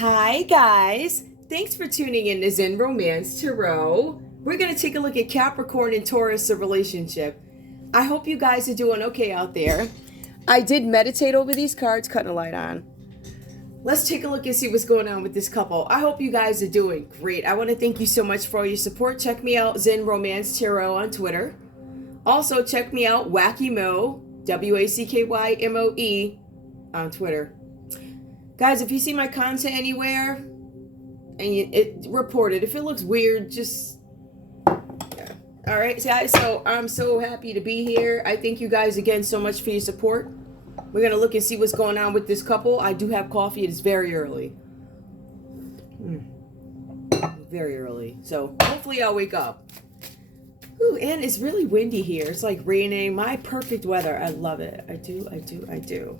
Hi guys, thanks for tuning in to Zen Romance Tarot. We're going to take a look at Capricorn and Taurus, the relationship. I hope you guys are doing okay out there. I did meditate over these cards, cutting a light on. Let's take a look and see what's going on with this couple. I hope you guys are doing great. I want to thank you so much for all your support. Check me out, Zen Romance Tarot on Twitter. Also, check me out, Wacky Mo, WACKYMOE on Twitter. Guys, if you see my content anywhere and report it. If it looks weird, just yeah. All right, guys. So I'm so happy to be here. I thank you guys again so much for your support. We're gonna look and see what's going on with this couple. I do have coffee. It is very early. Very early. So hopefully I'll wake up. Ooh, and it's really windy here. It's like raining. My perfect weather. I love it. I do.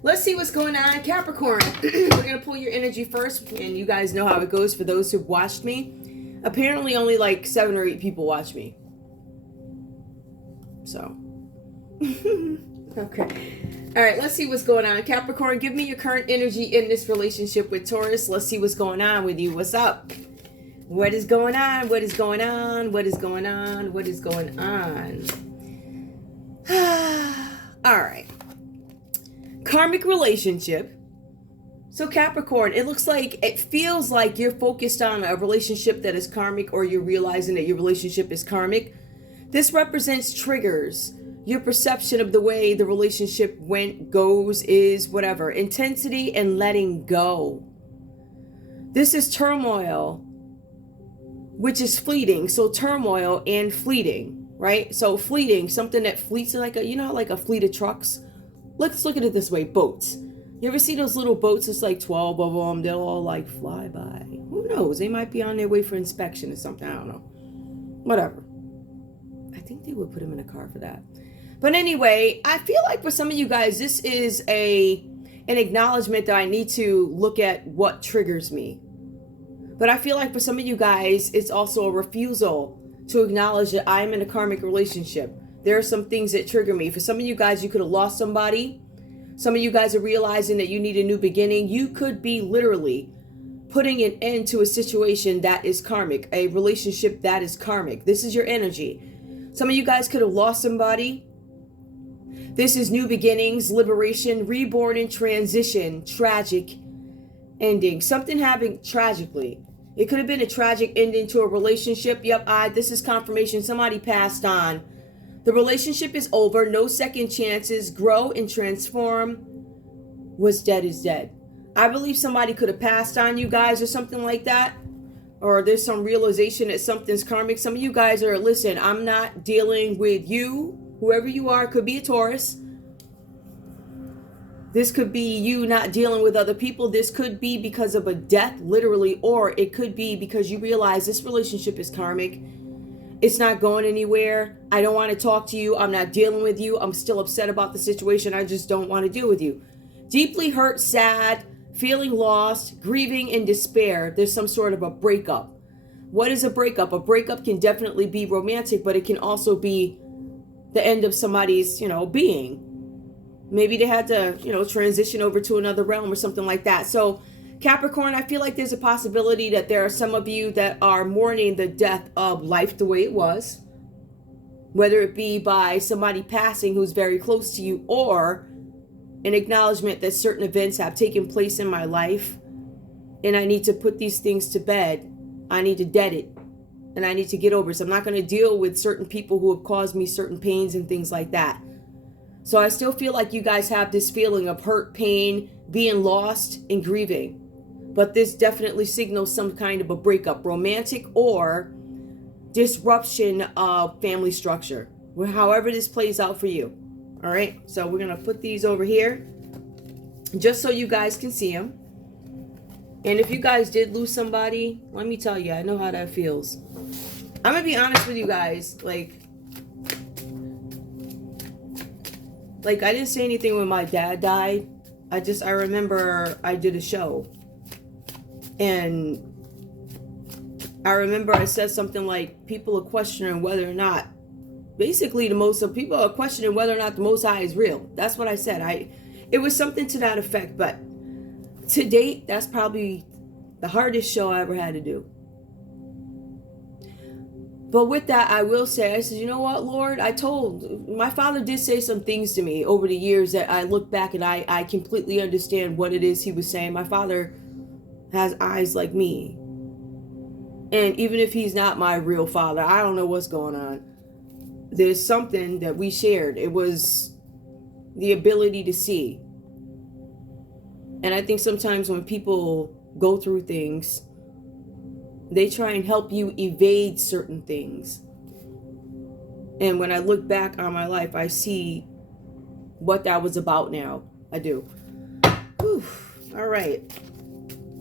Let's see what's going on, Capricorn. We're going to pull your energy first, and you guys know how it goes for those who've watched me. Apparently only like 7 or 8 people watch me. So. Okay. All right, let's see what's going on. Capricorn, give me your current energy in this relationship with Taurus. Let's see what's going on with you. What's up? What is going on? What is going on? What is going on? What is going on? All right. Karmic relationship. So Capricorn, it feels like you're focused on a relationship that is karmic, or you're realizing that your relationship is karmic. This represents triggers, your perception of the way the relationship went, goes, is, whatever. Intensity and letting go. This is turmoil, which is fleeting. So turmoil and fleeting, right? So fleeting, something that fleets, like like a fleet of trucks. Let's look at it this way, boats. You ever see those little boats? It's like 12 of them. They'll all like fly by. Who knows? They might be on their way for inspection or something. I don't know. Whatever. I think they would put them in a car for that. But anyway, I feel like for some of you guys, this is an acknowledgement that I need to look at what triggers me. But I feel like for some of you guys, it's also a refusal to acknowledge that I'm in a karmic relationship. There are some things that trigger me. For some of you guys, you could have lost somebody. Some of you guys are realizing that you need a new beginning. You could be literally putting an end to a situation that is karmic, a relationship that is karmic. This is your energy. Some of you guys could have lost somebody. This is new beginnings, liberation, reborn and transition, tragic ending. Something happened tragically. It could have been a tragic ending to a relationship. Yep, this is confirmation. Somebody passed on. The relationship is over. No second chances. Grow and transform. What's dead is dead. I believe somebody could have passed on you guys or something like that. Or there's some realization that something's karmic. Some of you guys are, listen, I'm not dealing with you. Whoever you are, could be a Taurus. This could be you not dealing with other people. This could be because of a death, literally. Or it could be because you realize this relationship is karmic. It's not going anywhere. I don't want to talk to you. I'm not dealing with you. I'm still upset about the situation. I just don't want to deal with you. Deeply hurt, sad, feeling lost, grieving, and despair. There's some sort of a breakup. What is a breakup? A breakup can definitely be romantic, but it can also be the end of somebody's, being. Maybe they had to, transition over to another realm or something like that. So Capricorn, I feel like there's a possibility that there are some of you that are mourning the death of life the way it was, whether it be by somebody passing who's very close to you, or an acknowledgement that certain events have taken place in my life and I need to put these things to bed. I need to dead it and I need to get over it. So I'm not going to deal with certain people who have caused me certain pains and things like that. So I still feel like you guys have this feeling of hurt, pain, being lost, and grieving. But this definitely signals some kind of a breakup, romantic or disruption of family structure, however this plays out for you. All right, so we're going to put these over here just so you guys can see them. And if you guys did lose somebody, let me tell you, I know how that feels. I'm going to be honest with you guys. Like I didn't say anything when my dad died. I remember I did a show. And I remember I said something like, people are questioning whether or not, basically most of people are questioning whether or not the Most High is real. That's what I said. It was something to that effect. But To date, that's probably the hardest show I ever had to do. But with that, I will say, I said, you know what, Lord, my father did say some things to me over the years that I look back and I completely understand what it is he was saying. My father has eyes like me. And even if he's not my real father, I don't know what's going on. There's something that we shared. It was the ability to see. And I think sometimes when people go through things, they try and help you evade certain things. And when I look back on my life, I see what that was about now. I do. Whew. All right.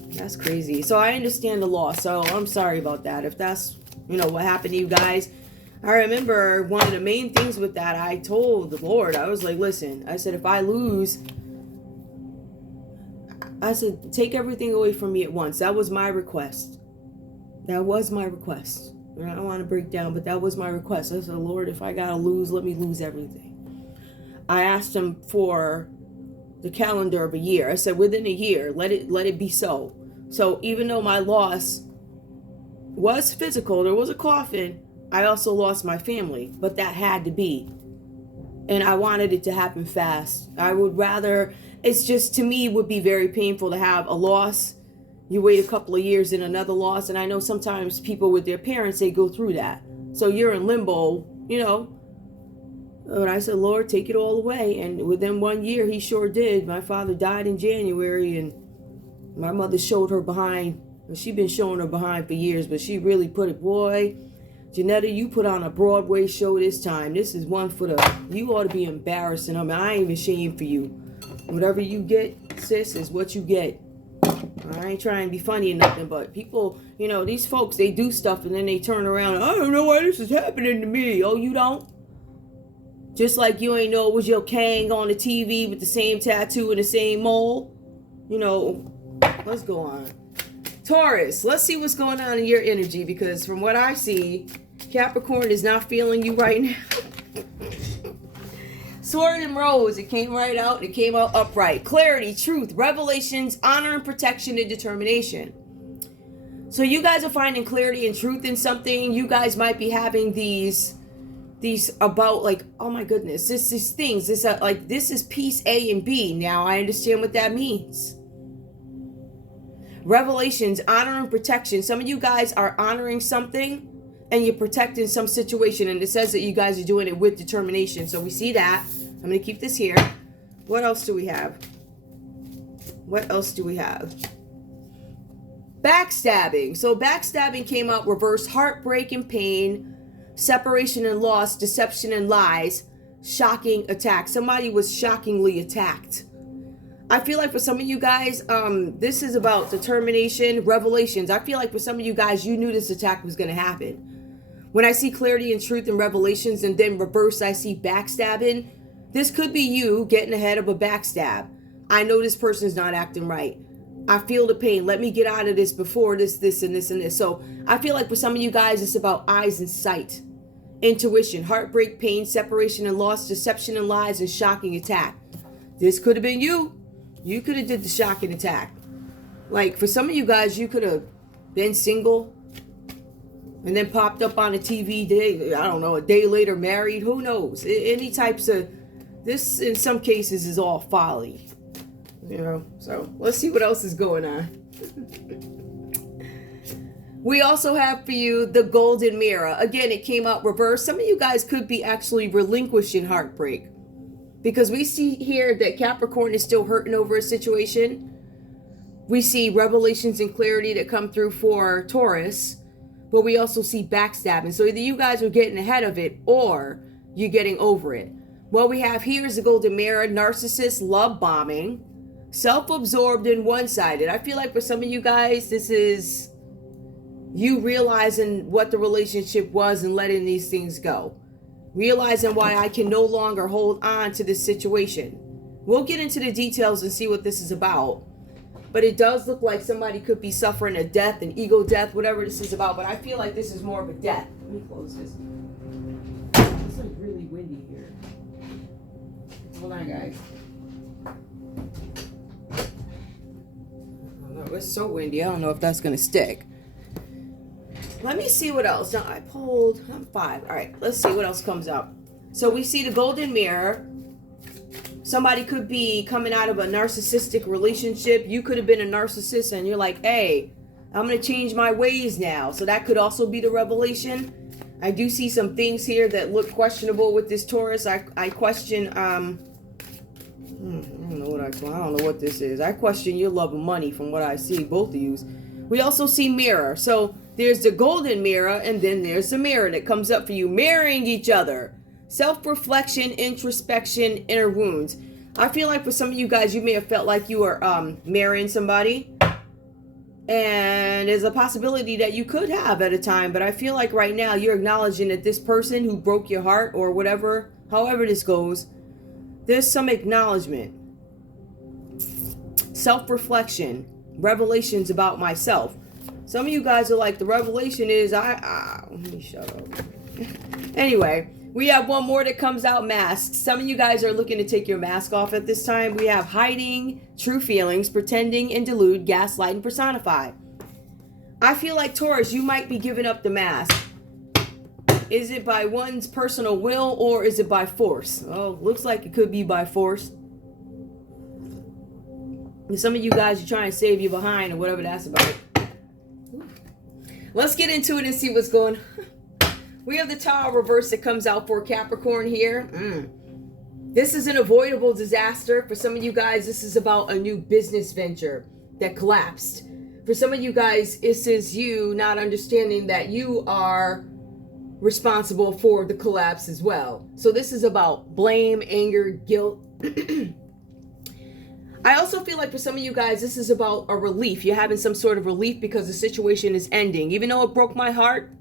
That's crazy. So I understand the loss. So I'm sorry about that. If that's, what happened to you guys. I remember one of the main things with that, I told the Lord, I was like, listen, I said, if I lose, I said, take everything away from me at once. That was my request. That was my request. I don't want to break down, but that was my request. I said, Lord, if I gotta lose, let me lose everything. I asked him for the calendar of a year. I said, within a year, let it be so. So even though my loss was physical, there was a coffin, I also lost my family, but that had to be. And I wanted it to happen fast. I would rather, it's just, to me, it would be very painful to have a loss. You wait a couple of years in another loss. And I know sometimes people with their parents, they go through that. So you're in limbo, But I said, Lord, take it all away. And within 1 year, he sure did. My father died in January, and my mother showed her behind. She'd been showing her behind for years, but she really put it, boy, Janetta, you put on a Broadway show this time. This is one for you ought to be embarrassing. I ain't even ashamed for you. Whatever you get, sis, is what you get. I ain't trying to be funny or nothing, but people, these folks, they do stuff and then they turn around. I don't know why this is happening to me. Oh, you don't? Just like you ain't know it was your Kang on the TV with the same tattoo and the same mole. Let's go on. Taurus, let's see what's going on in your energy, because from what I see, Capricorn is not feeling you right now. Sword and Rose, it came right out, and it came out upright. Clarity, truth, revelations, honor and protection, and determination. So you guys are finding clarity and truth in something. You guys might be having these about, like, oh my goodness, these things. This is piece A and B. Now I understand what that means. Revelations, honor and protection. Some of you guys are honoring something and you're protecting some situation, and it says that you guys are doing it with determination. So we see that. I'm going to keep this here. What else do we have? Backstabbing. So backstabbing came out reverse. Heartbreak and pain, separation and loss, deception and lies, shocking attack. Somebody was shockingly attacked. I feel like for some of you guys, this is about determination, revelations. I feel like for some of you guys, you knew this attack was going to happen. When I see clarity and truth and revelations, and then reverse, I see backstabbing. This could be you getting ahead of a backstab. I know this person's not acting right. I feel the pain. Let me get out of this before this, and this, and this. So I feel like for some of you guys, it's about eyes and sight, intuition, heartbreak, pain, separation and loss, deception and lies, and shocking attack. This could have been you. You could have did the shocking attack. Like for some of you guys, you could have been single and then popped up on a TV day, I don't know, a day later married, who knows? Any types of, this in some cases is all folly. So let's see what else is going on. We also have for you the golden mirror. Again, it came out reverse. Some of you guys could be actually relinquishing heartbreak, because we see here that Capricorn is still hurting over a situation. We see revelations and clarity that come through for Taurus, but we also see backstabbing. So either you guys are getting ahead of it or you're getting over it. What we have here is the golden mirror, narcissist, love bombing, self-absorbed and one-sided. I feel like for some of you guys, this is you realizing what the relationship was and letting these things go. Realizing why I can no longer hold on to this situation. We'll get into the details and see what this is about. But it does look like somebody could be suffering a death, an ego death, whatever this is about. But I feel like this is more of a death. Let me close this. This is really windy here. Hold on, guys. It's so windy. I don't know if that's going to stick. Let me see what else. Now, I pulled 5. All right, let's see what else comes up. So we see the golden mirror. Somebody could be coming out of a narcissistic relationship. You could have been a narcissist and you're like, hey, I'm going to change my ways now. So that could also be the revelation. I do see some things here that look questionable with this Taurus. I question, I don't know what this is. I question your love of money from what I see, both of you. We also see mirror. So there's the golden mirror and then there's the mirror that comes up for you, mirroring each other. Self-reflection, introspection, inner wounds. I feel like for some of you guys, you may have felt like you were marrying somebody. And there's a possibility that you could have at a time. But I feel like right now you're acknowledging that this person who broke your heart or whatever, however this goes, there's some acknowledgement. Self-reflection. Revelations about myself. Some of you guys are like, the revelation is let me shut up. Anyway, we have one more that comes out, masked. Some of you guys are looking to take your mask off at this time. We have hiding true feelings, pretending and delude, gaslight and personify. I feel like Taurus, you might be giving up the mask. Is it by one's personal will or is it by force? Oh, looks like it could be by force. And some of you guys are trying to save you behind or whatever that's about. Let's get into it and see what's going on. We have the Tower reverse that comes out for Capricorn here. This is an avoidable disaster. For some of you guys, this is about a new business venture that collapsed. For some of you guys, this is you not understanding that you are responsible for the collapse as well. So this is about blame, anger, guilt. I also feel like for some of you guys, this is about a relief. You're having some sort of relief because the situation is ending. Even though it broke my heart,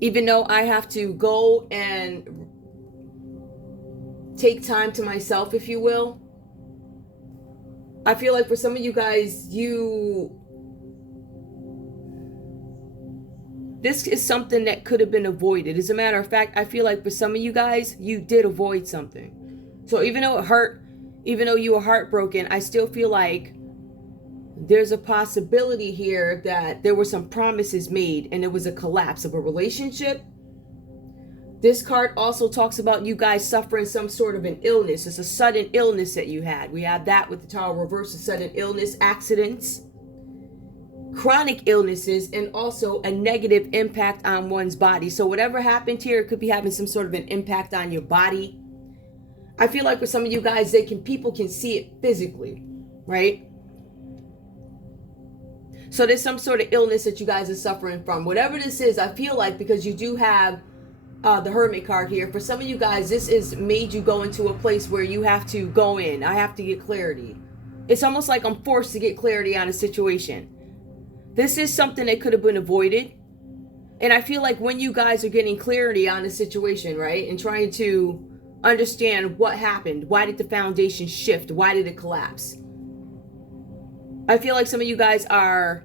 even though I have to go and take time to myself, if you will. I feel like for some of you guys, this is something that could have been avoided. As a matter of fact, I feel like for some of you guys, you did avoid something. So even though it hurt, even though you were heartbroken, I still feel like there's a possibility here that there were some promises made and it was a collapse of a relationship. This card also talks about you guys suffering some sort of an illness. It's a sudden illness that you had. We have that with the Tower reverse, a sudden illness, accidents, chronic illnesses, and also a negative impact on one's body. So whatever happened here, it could be having some sort of an impact on your body. I feel like for some of you guys, people can see it physically, right? So there's some sort of illness that you guys are suffering from. Whatever this is, I feel like because you do have the Hermit card here, for some of you guys, this is made you go into a place where you have to go in. I have to get clarity. It's almost like I'm forced to get clarity on a situation. This is something that could have been avoided. And I feel like when you guys are getting clarity on the situation, right, and trying to understand what happened, why did the foundation shift, why did it collapse, I feel like some of you guys are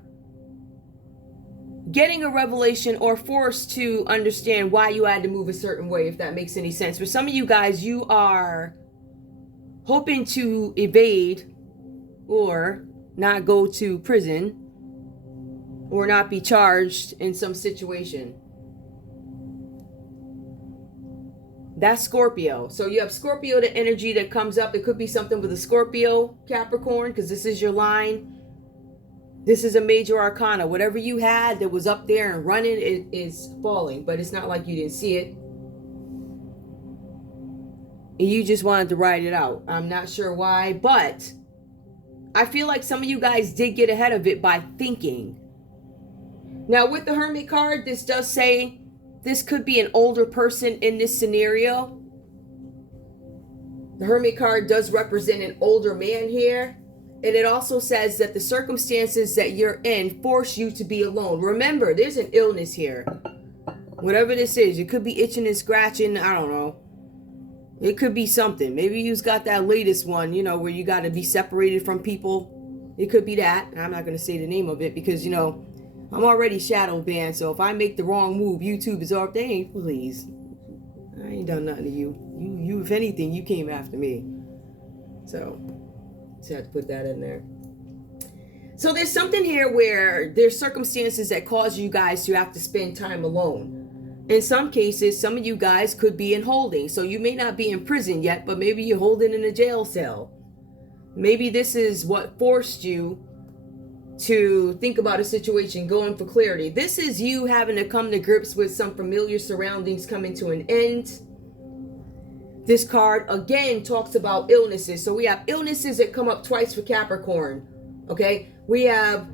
getting a revelation or forced to understand why you had to move a certain way, if that makes any sense. For some of you guys, you are hoping to evade or not go to prison or not be charged in some situation. That's Scorpio. So you have Scorpio, the energy that comes up. It could be something with a Scorpio, Capricorn, because this is your line. This is a major arcana. Whatever you had that was up there and running, it is falling. But it's not like you didn't see it. And you just wanted to ride it out. I'm not sure why, but I feel like some of you guys did get ahead of it by thinking. Now with the Hermit card, this does say this could be an older person in this scenario. The Hermit card does represent an older man here. And it also says that the circumstances that you're in force you to be alone. Remember, there's an illness here. Whatever this is, it could be itching and scratching. I don't know. It could be something. Maybe you've got that latest one, you know, where you got to be separated from people. It could be that. I'm not going to say the name of it because, you know, I'm already shadow banned. So if I make the wrong move, YouTube is off. Dang, please. I ain't done nothing to you. You, if anything, you came after me. So just had to put that in there. So there's something here where there's circumstances that cause you guys to have to spend time alone. In some cases, some of you guys could be in holding. So you may not be in prison yet, but maybe you're holding in a jail cell. Maybe this is what forced you to think about a situation, going for clarity. This is you having to come to grips with some familiar surroundings coming to an end. This card again talks about illnesses. So we have illnesses that come up twice for Capricorn. Okay, we have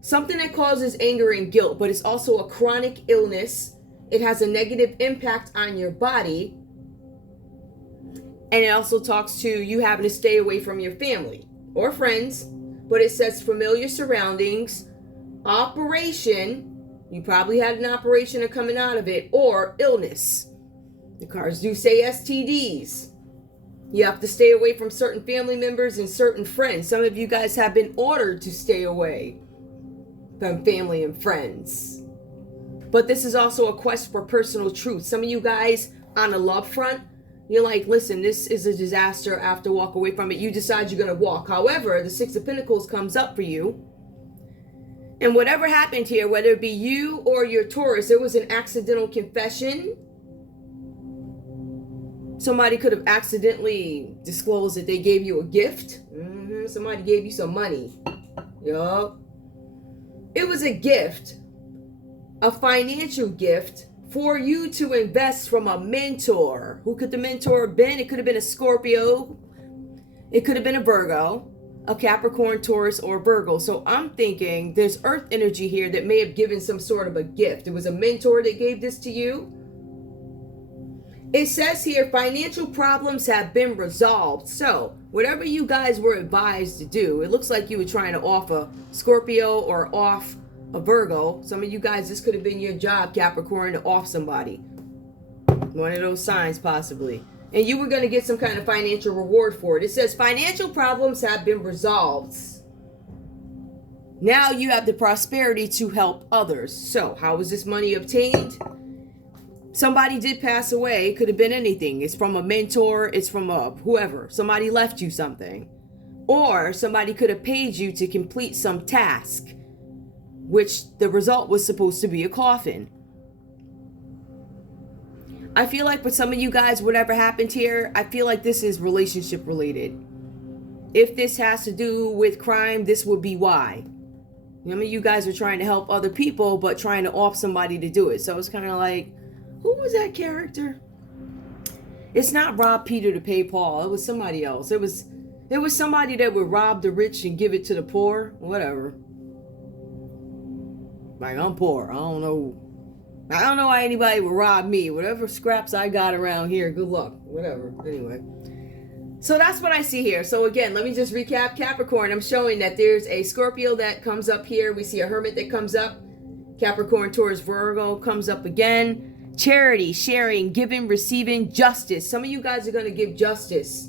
something that causes anger and guilt, but it's also a chronic illness. It has a negative impact on your body. And it also talks to you having to stay away from your family or friends. But it says familiar surroundings, operation. You probably had an operation or coming out of it, or illness. The cards do say STDs. You have to stay away from certain family members and certain friends. Some of you guys have been ordered to stay away from family and friends. But this is also a quest for personal truth. Some of you guys on the love front, you're like, listen, this is a disaster. I have to walk away from it. You decide you're going to walk. However, the Six of Pentacles comes up for you. And whatever happened here, whether it be you or your Taurus, it was an accidental confession. Somebody could have accidentally disclosed that they gave you a gift. Somebody gave you some money. Yup. It was a gift, a financial gift for you to invest from a mentor. Who could the mentor have been? It could have been a Scorpio. It could have been a Virgo, a Capricorn, Taurus, or Virgo. So I'm thinking there's earth energy here that may have given some sort of a gift. It was a mentor that gave this to you. It says here, financial problems have been resolved. So whatever you guys were advised to do, it looks like you were trying to off a Scorpio or off a Virgo. Some of you guys, this could have been your job, Capricorn, to off somebody. One of those signs possibly. And you were going to get some kind of financial reward for it. It says financial problems have been resolved. Now you have the prosperity to help others. So how was this money obtained? Somebody did pass away. It could have been anything. It's from a mentor. It's from a whoever. Somebody left you something. Or somebody could have paid you to complete some task, which the result was supposed to be a coffin. I feel like for some of you guys, whatever happened here, I feel like this is relationship related. If this has to do with crime, this would be why. Some of you guys are trying to help other people, but trying to off somebody to do it. So it's kind of like, who was that character? It's not rob Peter to pay Paul. It was somebody else. It was somebody that would rob the rich and give it to the poor. Whatever. Like, I'm poor. I don't know why anybody would rob me. Whatever scraps I got around here, good luck. Whatever. Anyway. So that's what I see here. So again, let me just recap. Capricorn, I'm showing that there's a Scorpio that comes up here. We see a Hermit that comes up. Capricorn, Taurus, Virgo comes up again. Charity, sharing, giving, receiving, justice. Some of you guys are going to give justice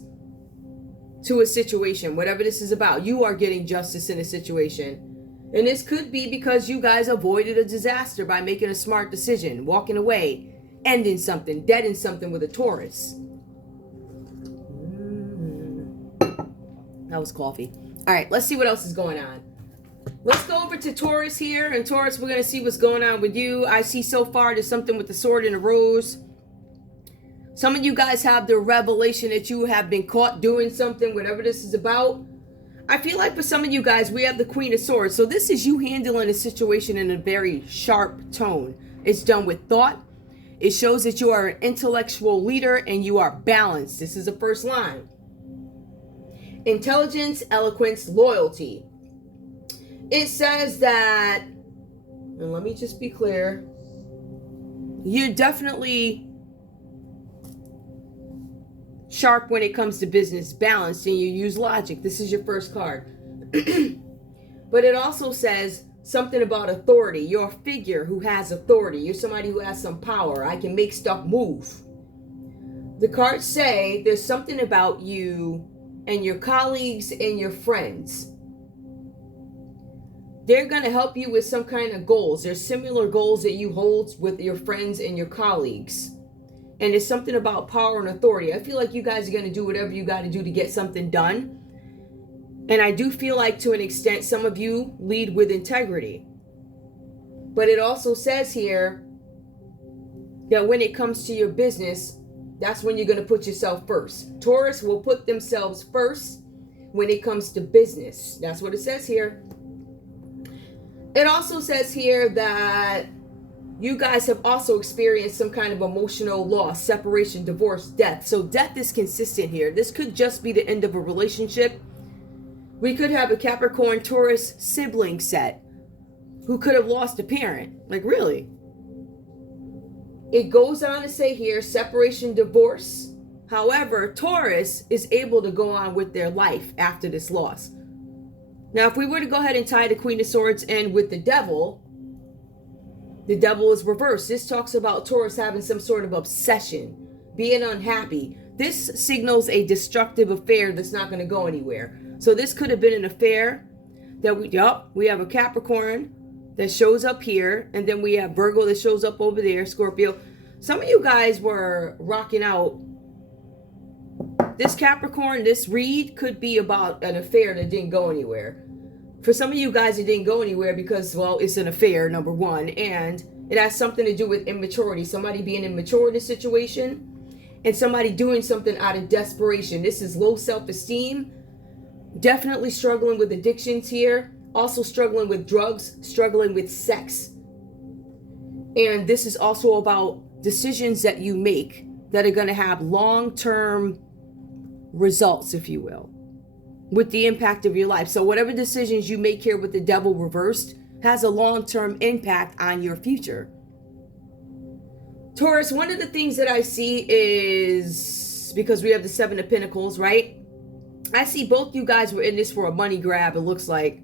to a situation. Whatever this is about, you are getting justice in a situation. And this could be because you guys avoided a disaster by making a smart decision, walking away, ending something, deading something with a Taurus. That was coffee. All right, let's see what else is going on. Let's go over to Taurus here. And Taurus, we're going to see what's going on with you. I see so far there's something with the sword and the rose. Some of you guys have the revelation that you have been caught doing something, whatever this is about. I feel like for some of you guys, we have the Queen of Swords. So this is you handling a situation in a very sharp tone. It's done with thought. It shows that you are an intellectual leader and you are balanced. This is the first line. Intelligence, eloquence, loyalty. It says that, and let me just be clear, you're definitely sharp when it comes to business, balanced, and you use logic. This is your first card. But it also says something about authority. You're a figure who has authority. You're somebody who has some power. I can make stuff move. The cards say there's something about you and your colleagues and your friends. They're going to help you with some kind of goals. There's similar goals that you hold with your friends and your colleagues. And it's something about power and authority. I feel like you guys are going to do whatever you got to do to get something done. And I do feel like to an extent, some of you lead with integrity. But it also says here that when it comes to your business, that's when you're going to put yourself first. Taurus will put themselves first when it comes to business. That's what it says here. It also says here that you guys have also experienced some kind of emotional loss, separation, divorce, death. So death is consistent here. This could just be the end of a relationship. We could have a Capricorn Taurus sibling set who could have lost a parent. Like, really? It goes on to say here, separation, divorce. However, Taurus is able to go on with their life after this loss. Now, if we were to go ahead and tie the Queen of Swords in with the Devil is reversed. This talks about Taurus having some sort of obsession, being unhappy. This signals a destructive affair that's not going to go anywhere. So this could have been an affair that we have a Capricorn that shows up here, and then we have Virgo that shows up over there, Scorpio. Some of you guys were rocking out. This Capricorn, this read could be about an affair that didn't go anywhere. For some of you guys, it didn't go anywhere because, well, it's an affair, number one, and it has something to do with immaturity. Somebody being immature in a situation, and somebody doing something out of desperation. This is low self-esteem, definitely struggling with addictions here, also struggling with drugs, struggling with sex. And this is also about decisions that you make that are going to have long-term results, if you will, with the impact of your life. So whatever decisions you make here with the Devil reversed has a long-term impact on your future. Taurus, one of the things that I see is, because we have the Seven of Pentacles, right? I see both you guys were in this for a money grab, it looks like.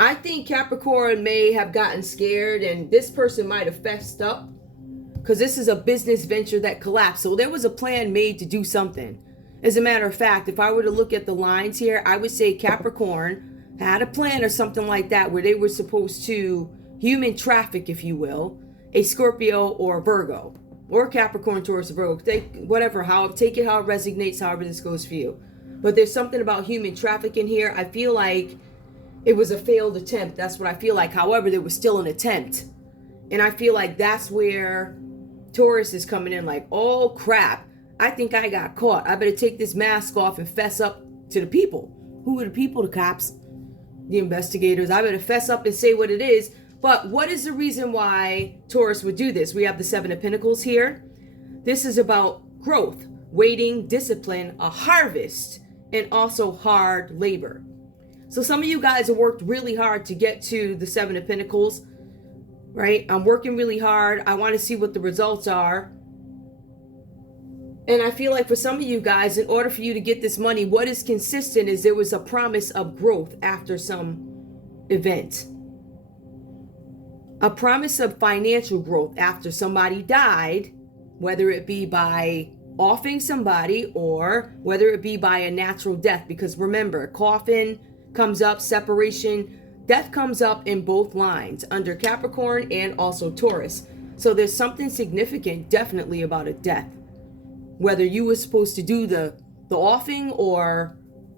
I think Capricorn may have gotten scared, and this person might have fessed up, because this is a business venture that collapsed. So there was a plan made to do something. As a matter of fact, if I were to look at the lines here, I would say Capricorn had a plan or something like that where they were supposed to human traffic, if you will, a Scorpio or Virgo, or Capricorn, Taurus, or Virgo. Take it how it resonates, however this goes for you. But there's something about human trafficking here. I feel like it was a failed attempt. That's what I feel like. However, there was still an attempt. And I feel like that's where Taurus is coming in like, oh crap, I think I got caught. I better take this mask off and fess up to the people. Who are the people? The cops, the investigators. I better fess up and say what it is. But what is the reason why Taurus would do this? We have the Seven of Pentacles here. This is about growth, waiting, discipline, a harvest, and also hard labor. So some of you guys have worked really hard to get to the Seven of Pentacles, right? I'm working really hard. I want to see what the results are. And I feel like for some of you guys, in order for you to get this money, what is consistent is there was a promise of growth after some event. A promise of financial growth after somebody died, whether it be by offing somebody or whether it be by a natural death. Because remember, coffin comes up, separation, death comes up in both lines under Capricorn and also Taurus. So there's something significant definitely about a death. Whether you were supposed to do the offing or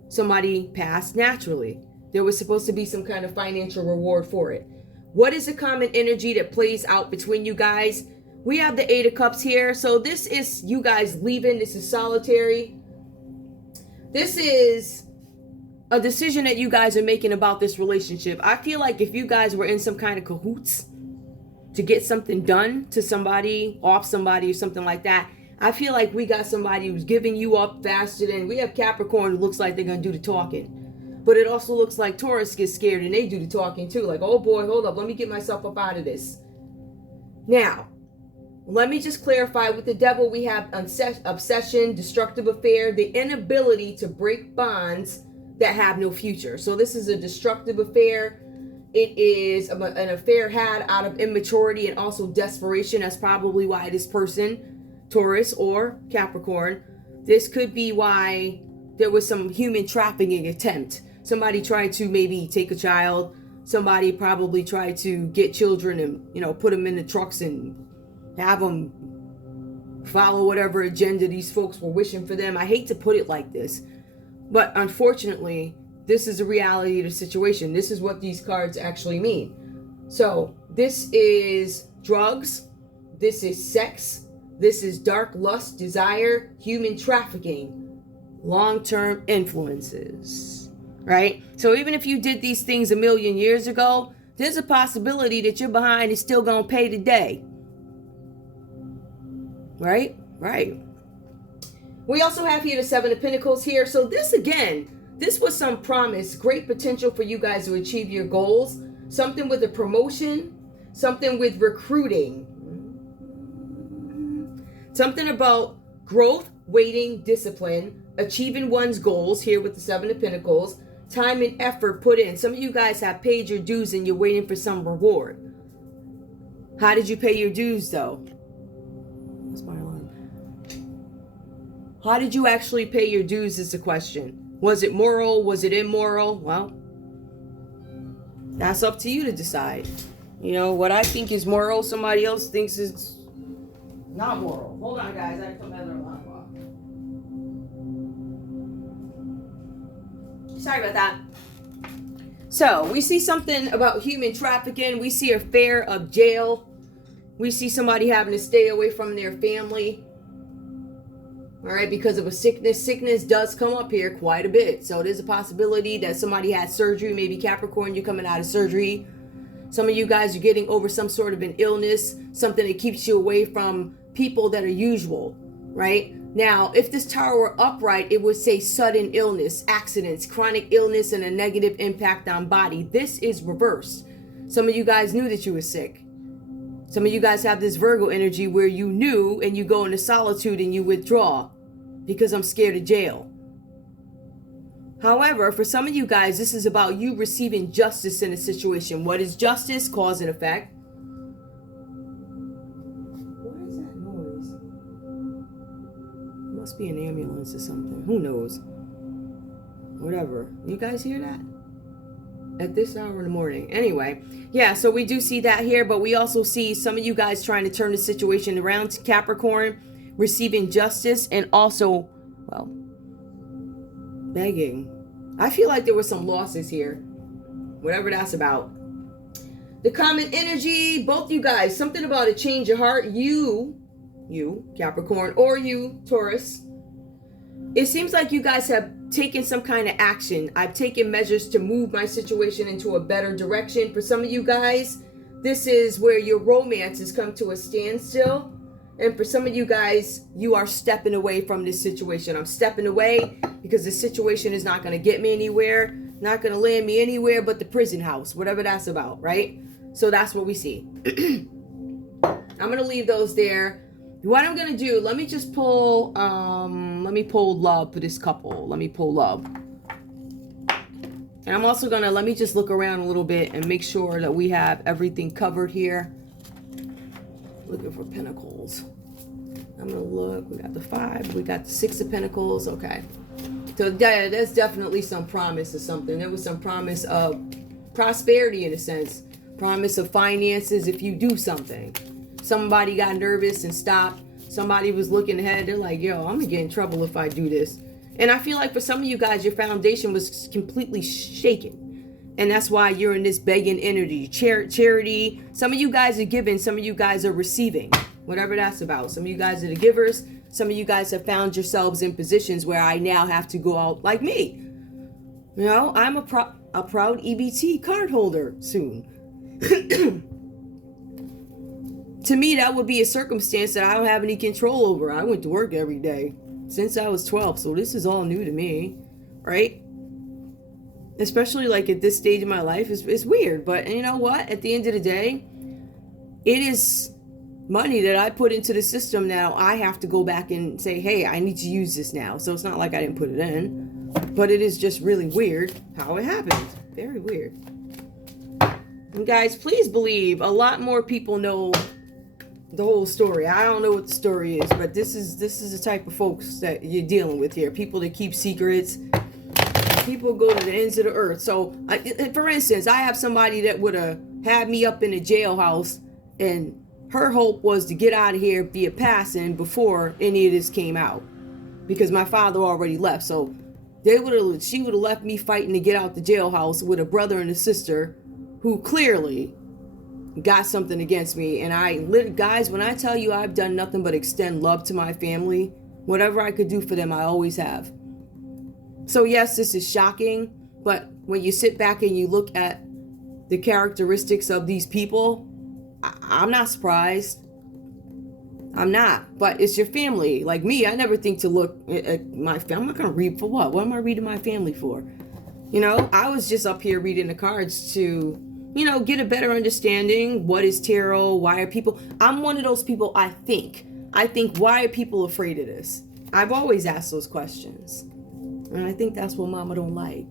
somebody passed naturally. There was supposed to be some kind of financial reward for it. What is the common energy that plays out between you guys? We have the Eight of Cups here. So this is you guys leaving. This is solitary. This is a decision that you guys are making about this relationship. I feel like if you guys were in some kind of cahoots to get something done to somebody, off somebody or something like that, I feel like we got somebody who's giving you up faster than we have Capricorn who looks like they're going to do the talking. But it also looks like Taurus gets scared and they do the talking too. Like, oh boy, hold up. Let me get myself up out of this. Now, let me just clarify. With the Devil, we have obsession, destructive affair, the inability to break bonds that have no future. So this is a destructive affair. It is an affair had out of immaturity and also desperation. That's probably why this person, Taurus or Capricorn, this could be why there was some human trafficking attempt. Somebody tried to maybe take a child. Somebody probably tried to get children and, put them in the trucks and have them follow whatever agenda these folks were wishing for them. I hate to put it like this, But unfortunately, this is the reality of the situation. This is what these cards actually mean. So this is drugs. This is sex. This is dark lust, desire, human trafficking, long-term influences, right? So even if you did these things a million years ago, there's a possibility that your behind is still going to pay today. Right? Right. We also have here the Seven of Pentacles here. So this again, this was some promise, great potential for you guys to achieve your goals. Something with a promotion, something with recruiting. Something about growth, waiting, discipline, achieving one's goals here with the Seven of Pentacles, time and effort put in. Some of you guys have paid your dues and you're waiting for some reward. How did you pay your dues though? That's my alarm. How did you actually pay your dues is the question. Was it moral? Was it immoral? Well, that's up to you to decide. You know, what I think is moral, somebody else thinks it's not moral. Hold on, guys. I have to put my other alarm off. Sorry about that. So, we see something about human trafficking. We see a fear of jail. We see somebody having to stay away from their family. All right, because of a sickness. Sickness does come up here quite a bit. So, there's a possibility that somebody had surgery. Maybe Capricorn, you're coming out of surgery. Some of you guys are getting over some sort of an illness. Something that keeps you away from people that are usual, right? Now, if this tower were upright, it would say sudden illness, accidents, chronic illness, and a negative impact on body. This is reversed. Some of you guys knew that you were sick. Some of you guys have this Virgo energy where you knew and you go into solitude and you withdraw because I'm scared of jail. However, for some of you guys, this is about you receiving justice in a situation. What is justice? Cause and effect. What is that noise? It must be an ambulance or something. Who knows? Whatever. You guys hear that? At this hour in the morning. Anyway, yeah, so we do see that here, but we also see some of you guys trying to turn the situation around to Capricorn, receiving justice, and also, well, begging. I feel like there were some losses here. Whatever that's about. The common energy, both you guys, something about a change of heart. You, Capricorn, or you, Taurus. It seems like you guys have taken some kind of action. I've taken measures to move my situation into a better direction. For some of you guys, this is where your romance has come to a standstill. And for some of you guys, you are stepping away from this situation. I'm stepping away because this situation is not going to get me anywhere, not going to land me anywhere but the prison house, whatever that's about, right? So that's what we see. I'm going to leave those there. What I'm going to do, let me just pull, let me pull love for this couple. Let me pull love. And I'm also going to, let me just look around a little bit and make sure that we have everything covered here. Looking for pentacles. I'm gonna look. We got the 5. We got the 6 of pentacles. Okay. So yeah, there's definitely some promise of something. There was some promise of prosperity in a sense. Promise of finances if you do something. Somebody got nervous and stopped. Somebody was looking ahead. They're like, yo, I'm gonna get in trouble if I do this. And I feel like for some of you guys, your foundation was completely shaken. And that's why you're in this begging energy. Charity. Some of you guys are giving. Some of you guys are receiving. Whatever that's about. Some of you guys are the givers. Some of you guys have found yourselves in positions where I now have to go out like me. You know, I'm a proud EBT card holder soon. To me, that would be a circumstance that I don't have any control over. I went to work every day since I was 12. So this is all new to me. Right? Especially like at this stage of my life, it's weird. But you know what? At the end of the day, it is money that I put into the system now. I have to go back and say, hey, I need to use this now. So it's not like I didn't put it in. But it is just really weird how it happened. Very weird. And guys, please believe a lot more people know the whole story. I don't know what the story is, but this is the type of folks that you're dealing with here. People that keep secrets. People go to the ends of the earth. So, for instance, I have somebody that would have had me up in a jailhouse, and her hope was to get out of here via passing before any of this came out, because my father already left. So, She would have left me fighting to get out the jailhouse with a brother and a sister who clearly got something against me. And guys, when I tell you I've done nothing but extend love to my family, whatever I could do for them, I always have. So yes, this is shocking, but when you sit back and you look at the characteristics of these people, I'm not surprised. I'm not, but it's your family. Like me, I never think to look at my family. I'm not going to read for what? What am I reading my family for? You know, I was just up here reading the cards to, you know, get a better understanding. What is tarot? Why are people? I'm one of those people. I think, why are people afraid of this? I've always asked those questions. And I think that's what mama don't like.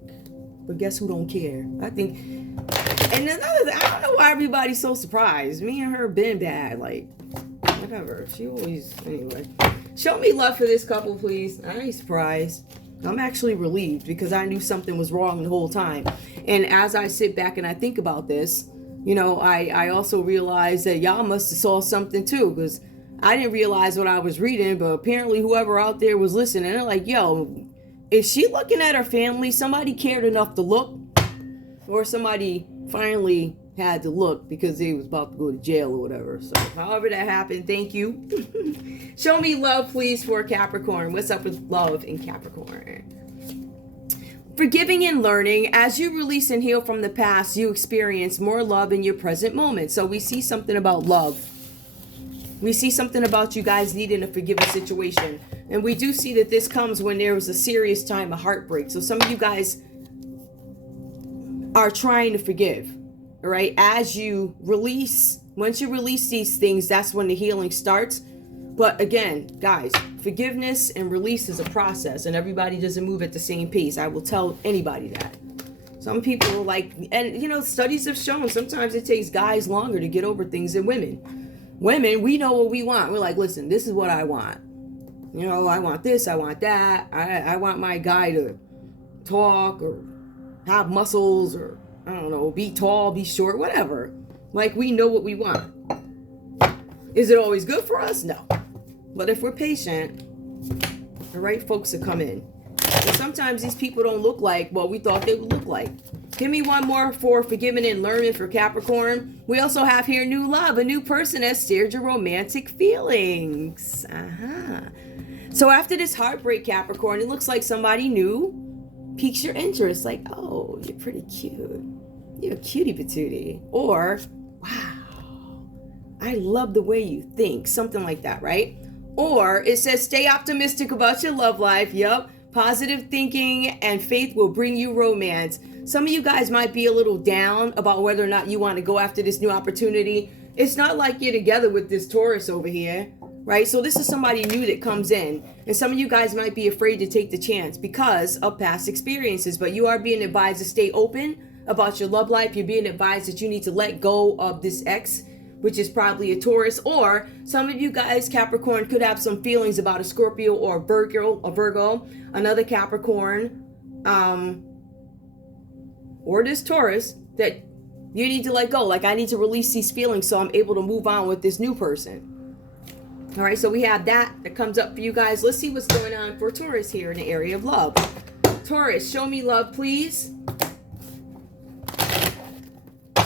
But guess who don't care? I think, and another thing, I don't know why everybody's so surprised. Me and her been bad, like, whatever. She always, anyway. Show me love for this couple, please. I ain't surprised. I'm actually relieved because I knew something was wrong the whole time. And as I sit back and I think about this, you know, I also realized that y'all must have saw something too, because I didn't realize what I was reading, but apparently whoever out there was listening, they're like, yo, is she looking at her family? Somebody cared enough to look, or somebody finally had to look because they was about to go to jail or whatever. So however that happened, thank you. Show me love, please, for Capricorn. What's up with love in Capricorn? Forgiving and learning. As you release and heal from the past, you experience more love in your present moment. So we see something about love. We see something about you guys needing to forgive a situation. And we do see that this comes when there was a serious time of heartbreak. So some of you guys are trying to forgive, all right? As you release, once you release these things, that's when the healing starts. But again, guys, forgiveness and release is a process, and everybody doesn't move at the same pace. I will tell anybody that. Some people are like, and you know, studies have shown sometimes it takes guys longer to get over things than women. Women, we know what we want. We're like, listen, this is what I want. You know, I want this, I want that. I want my guy to talk or have muscles or, I don't know, be tall, be short, whatever. Like, we know what we want. Is it always good for us? No. But if we're patient, the right folks will come in. And sometimes these people don't look like what we thought they would look like. Give me one more for forgiving and learning for Capricorn. We also have here new love, a new person has steered your romantic feelings. So after this heartbreak, Capricorn, it looks like somebody new piques your interest. Like, oh, you're pretty cute. You're a cutie patootie. Or, wow, I love the way you think. Something like that, right? Or it says, stay optimistic about your love life. Yup. Positive thinking and faith will bring you romance. Some of you guys might be a little down about whether or not you want to go after this new opportunity. It's not like you're together with this Taurus over here, right? So this is somebody new that comes in. And some of you guys might be afraid to take the chance because of past experiences. But you are being advised to stay open about your love life. You're being advised that you need to let go of this ex, which is probably a Taurus. Or some of you guys, Capricorn, could have some feelings about a Scorpio or a Virgo, another Capricorn, or this Taurus that you need to let go. Like, I need to release these feelings so I'm able to move on with this new person. All right, so we have that comes up for you guys. Let's see what's going on for Taurus here in the area of love. Taurus, show me love, please.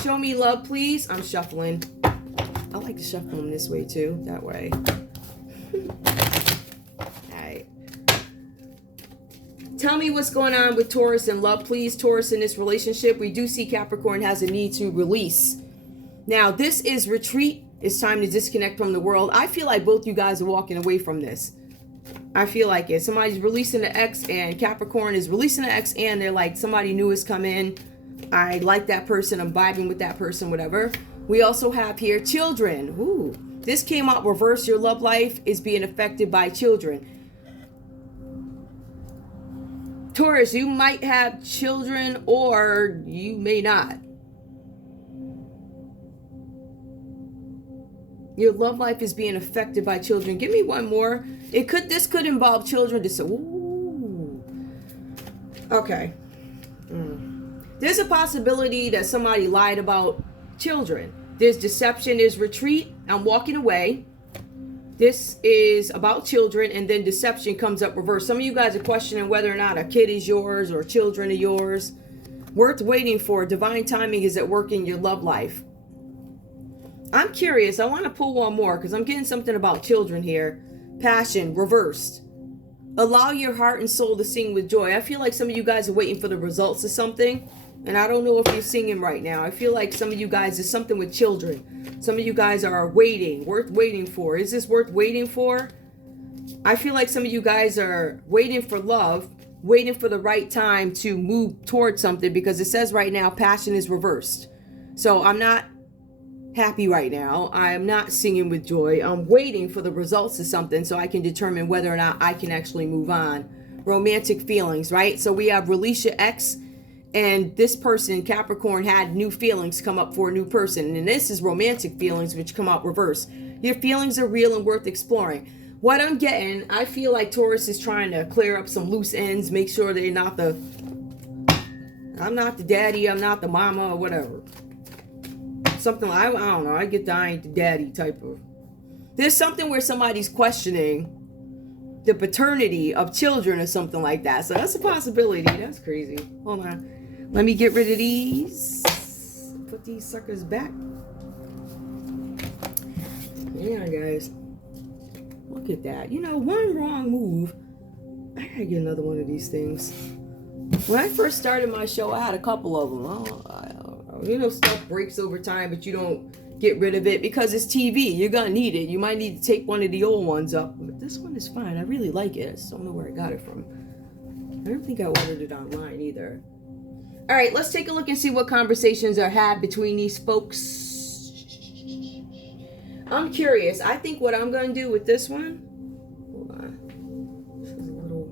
Show me love, please. I'm shuffling. I like to shuffle them this way too, that way. Alright. Tell me what's going on with Taurus and love, please. Taurus, in this relationship, we do see Capricorn has a need to release. Now, this is retreat. It's time to disconnect from the world. I feel like both you guys are walking away from this. I feel like it. Somebody's releasing the ex, and Capricorn is releasing the ex, and they're like, somebody new has come in. I like that person. I'm vibing with that person, whatever. We also have here children. Ooh, this came out reverse. Your love life is being affected by children. Taurus, you might have children or you may not. Your love life is being affected by children. Give me one more. This could involve children. Ooh. Okay. There's a possibility that somebody lied about children. There's deception, there's retreat. I'm walking away. This is about children, and then deception comes up reverse. Some of you guys are questioning whether or not a kid is yours or children are yours. Worth waiting for. Divine timing is at work in your love life. I'm curious. I want to pull one more because I'm getting something about children here. Passion, reversed. Allow your heart and soul to sing with joy. I feel like some of you guys are waiting for the results of something. And I don't know if you're singing right now. I feel like some of you guys is something with children. Some of you guys are waiting. Worth waiting for. Is this worth waiting for? I feel like some of you guys are waiting for love. Waiting for the right time to move towards something. Because it says right now, passion is reversed. So I'm not happy right now. I am not singing with joy. I'm waiting for the results of something so I can determine whether or not I can actually move on. Romantic feelings, right? So we have release your ex. And this person, Capricorn, had new feelings come up for a new person. And this is romantic feelings, which come out reverse. Your feelings are real and worth exploring. What I'm getting, I feel like Taurus is trying to clear up some loose ends. Make sure they're not the... I'm not the daddy, I'm not the mama, or whatever. Something like, I don't know, I get the I ain't the daddy type of... There's something where somebody's questioning the paternity of children or something like that. So that's a possibility. That's crazy. Hold on. Let me get rid of these. Put these suckers back. Yeah, guys. Look at that. You know, one wrong move. I gotta get another one of these things. When I first started my show, I had a couple of them. You know, stuff breaks over time, but you don't get rid of it because it's TV. You're gonna need it. You might need to take one of the old ones up. But this one is fine. I really like it. I just don't know where I got it from. I don't think I ordered it online either. All right, let's take a look and see what conversations are had between these folks. I'm curious. I think what I'm going to do with this one... Hold on.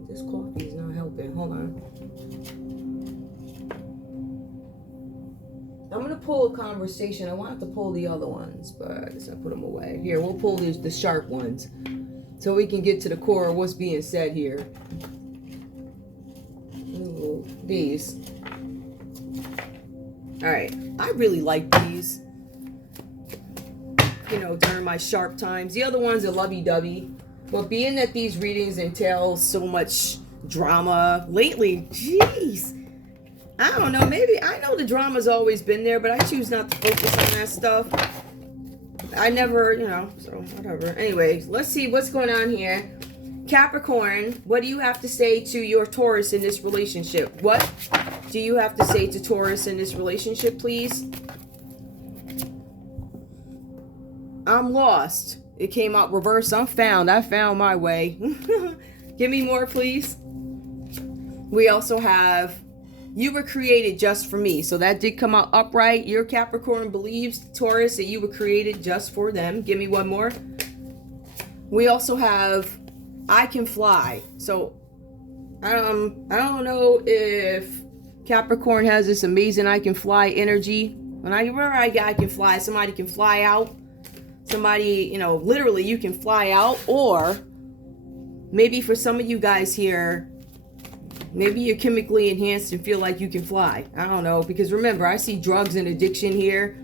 This coffee is not helping. Hold on. I'm going to pull a conversation. I wanted to pull the other ones, but I guess I put them away. Here, we'll pull the sharp ones so we can get to the core of what's being said here. Ooh, these. All right, I really like these, you know, during my sharp times. The other ones are lovey-dovey, but being that these readings entail so much drama lately, jeez, I don't know, maybe, I know the drama's always been there, but I choose not to focus on that stuff. I never, you know, so whatever. Anyways, let's see what's going on here. Capricorn, what do you have to say to your Taurus in this relationship? What do you have to say to Taurus in this relationship, please? I'm lost. It came out reverse. I'm found. I found my way. Give me more, please. We also have, you were created just for me. So that did come out upright. Your Capricorn believes, Taurus, that you were created just for them. Give me one more. We also have, I can fly. So I don't know if Capricorn has this amazing I can fly energy. Whenever I can fly, somebody can fly out. Somebody, you know, literally you can fly out. Or maybe for some of you guys here, maybe you're chemically enhanced and feel like you can fly. I don't know. Because remember, I see drugs and addiction here.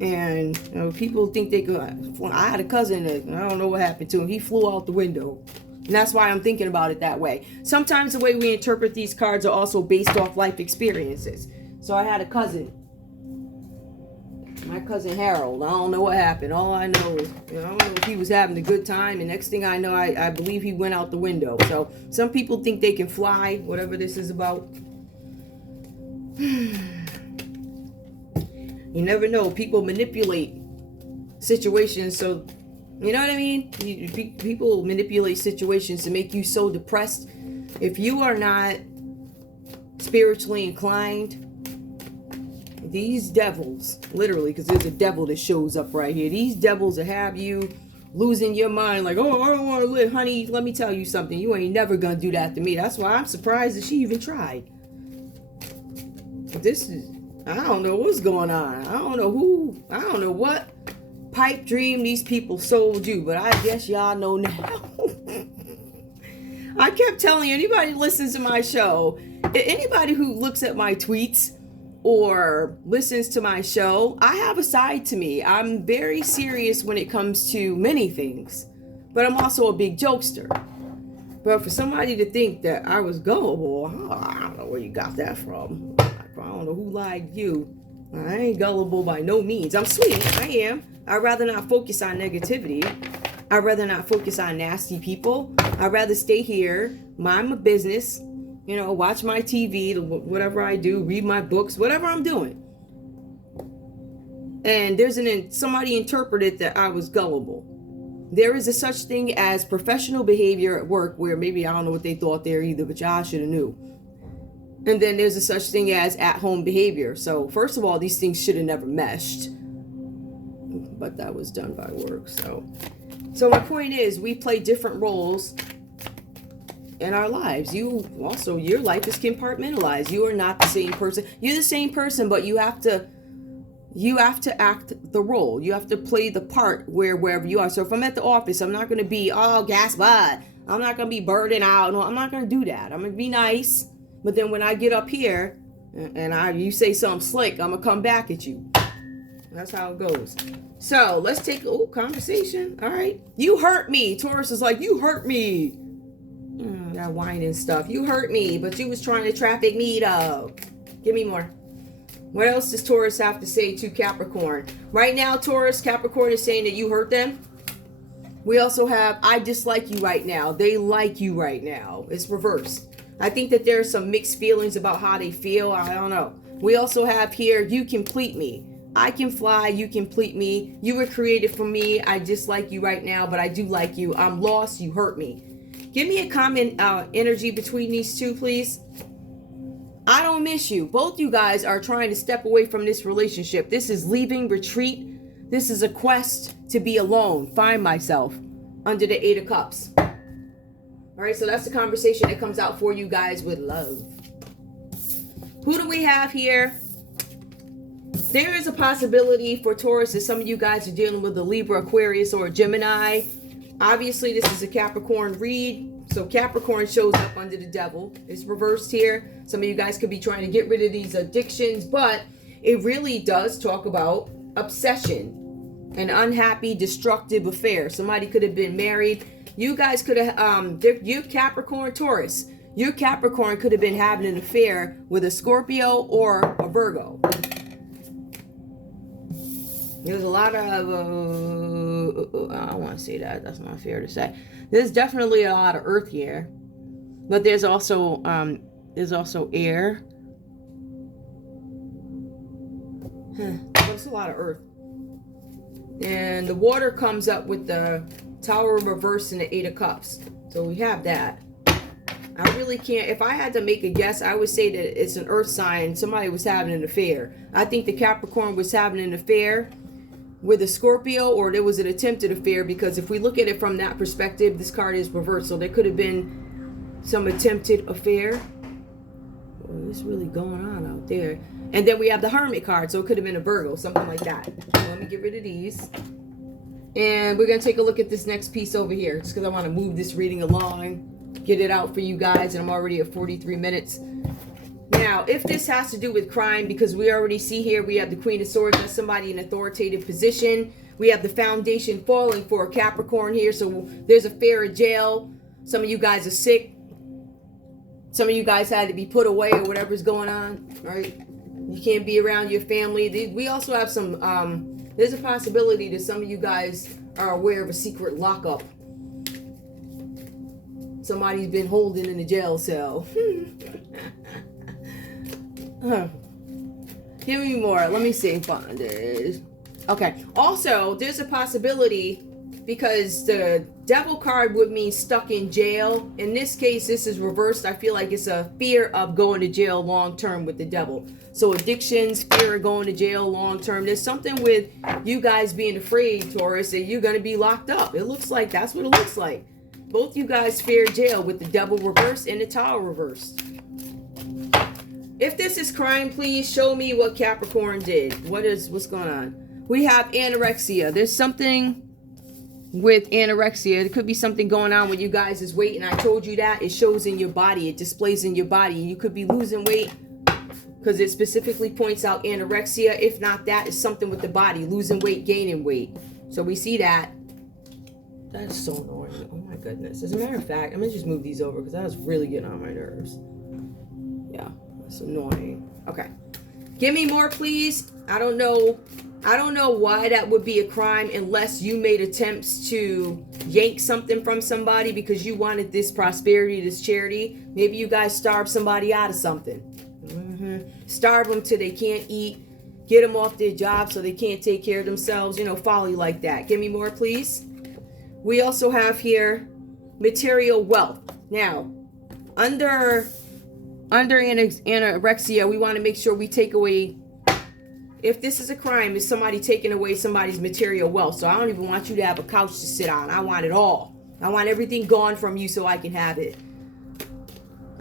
And you know, people think they could. I had a cousin that I don't know what happened to him. He flew out the window. And that's why I'm thinking about it that way. Sometimes the way we interpret these cards are also based off life experiences. So I had a cousin. My cousin Harold. I don't know what happened. All I know is, you know, I don't know if he was having a good time. And next thing I know, I believe he went out the window. So some people think they can fly, whatever this is about. You never know. People manipulate situations so... You know what I mean? People manipulate situations to make you so depressed. If you are not spiritually inclined, these devils, literally, because there's a devil that shows up right here. These devils will have you losing your mind like, oh, I don't want to live. Honey, let me tell you something. You ain't never going to do that to me. That's why I'm surprised that she even tried. But this is, I don't know what's going on. I don't know what pipe dream these people sold you, but I guess y'all know now. I kept telling you, anybody who listens to my show, anybody who looks at my tweets or listens to my show, I have a side to me. I'm very serious when it comes to many things. but I'm also a big jokester. But for somebody to think that I was gullible, I don't know where you got that from. I don't know who lied to you. I ain't gullible by no means. I'm sweet. I am. I'd rather not focus on negativity. I'd rather not focus on nasty people. I'd rather stay here, mind my business, you know, watch my TV, whatever I do, read my books, whatever I'm doing. And somebody interpreted that I was gullible. There is a such thing as professional behavior at work where maybe I don't know what they thought there either, but y'all should have knew. And then there's a such thing as at-home behavior. So first of all, these things should have never meshed. But that was done by work. So my point is, we play different roles in our lives. Your life is compartmentalized. You are not the same person. You're the same person, but you have to act the role. You have to play the part wherever you are. So if I'm at the office, I'm not going to be, gas bud. I'm not going to be burning out. No, I'm not going to do that. I'm going to be nice. But then when I get up here and you say something slick, I'm going to come back at you. That's how it goes. So let's take conversation. All right. You hurt me. Taurus is like, you hurt me. That whining stuff. You hurt me, but you was trying to traffic me though. Give me more. What else does Taurus have to say to Capricorn? Right now, Taurus, Capricorn is saying that you hurt them. We also have, I dislike you right now. They like you right now. It's reversed. I think that there's some mixed feelings about how they feel. I don't know. We also have here, you complete me. I can fly, you complete me. You were created for me. I dislike you right now, but I do like you. I'm lost, you hurt me. Give me a common energy between these two, please. I don't miss you. Both you guys are trying to step away from this relationship. This is leaving, retreat. This is a quest to be alone, find myself under the 8 of Cups. All right, so that's the conversation that comes out for you guys with love. Who do we have here? There is a possibility for Taurus that some of you guys are dealing with a Libra, Aquarius, or a Gemini. Obviously, this is a Capricorn read. So Capricorn shows up under the devil. It's reversed here. Some of you guys could be trying to get rid of these addictions, but it really does talk about obsession, an unhappy, destructive affair. Somebody could have been married. You guys could have, you Capricorn, Taurus, your Capricorn could have been having an affair with a Scorpio or a Virgo. There's a lot of, I don't want to say that. That's not fair to say. There's definitely a lot of earth here, but there's also air. There's a lot of earth. And the water comes up with the Tower reverse and the 8 of Cups. So we have that. I really can't, if I had to make a guess, I would say that it's an earth sign. Somebody was having an affair. I think the Capricorn was having an affair with a Scorpio, or there was an attempted affair, because if we look at it from that perspective, this card is reversed. So there could have been some attempted affair. What's really going on out there? And then we have the Hermit card, so it could have been a Virgo, something like that. So let me get rid of these. And we're going to take a look at this next piece over here, just because I want to move this reading along, get it out for you guys, and I'm already at 43 minutes. Now, if this has to do with crime, because we already see here, we have the Queen of Swords, that's somebody in authoritative position. We have the foundation falling for a Capricorn here, so there's a fear of jail. Some of you guys are sick. Some of you guys had to be put away or whatever's going on, right? You can't be around your family. We also have some, there's a possibility that some of you guys are aware of a secret lockup. Somebody's been holding in a jail cell. Give me more. Let me see. Bondage. Okay. Also, there's a possibility, because the devil card would mean stuck in jail. In this case, this is reversed. I feel like it's a fear of going to jail long term with the devil. So addictions, fear of going to jail long term. There's something with you guys being afraid, Taurus, that you're going to be locked up. It looks like that's what it looks like. Both you guys fear jail with the devil reversed and the Tower reversed. If this is crime, please show me what Capricorn did. What's going on? We have anorexia. There's something with anorexia. There could be something going on with you guys' is weight, and I told you that. It shows in your body. It displays in your body. You could be losing weight, because it specifically points out anorexia. If not, that is something with the body. Losing weight, gaining weight. So we see that. That's so annoying. Oh my goodness. As a matter of fact, I'm gonna just move these over because that was really getting on my nerves. Yeah, that's annoying. Okay. Give me more, please. I don't know why that would be a crime unless you made attempts to yank something from somebody because you wanted this prosperity, this charity. Maybe you guys starved somebody out of something. Starve them till they can't eat. Get them off their job so they can't take care of themselves. You know, folly like that. Give me more, please. We also have here material wealth. Now, under anorexia, we want to make sure we take away, if this is a crime, is somebody taking away somebody's material wealth. So I don't even want you to have a couch to sit on. I want it all. I want everything gone from you so I can have it.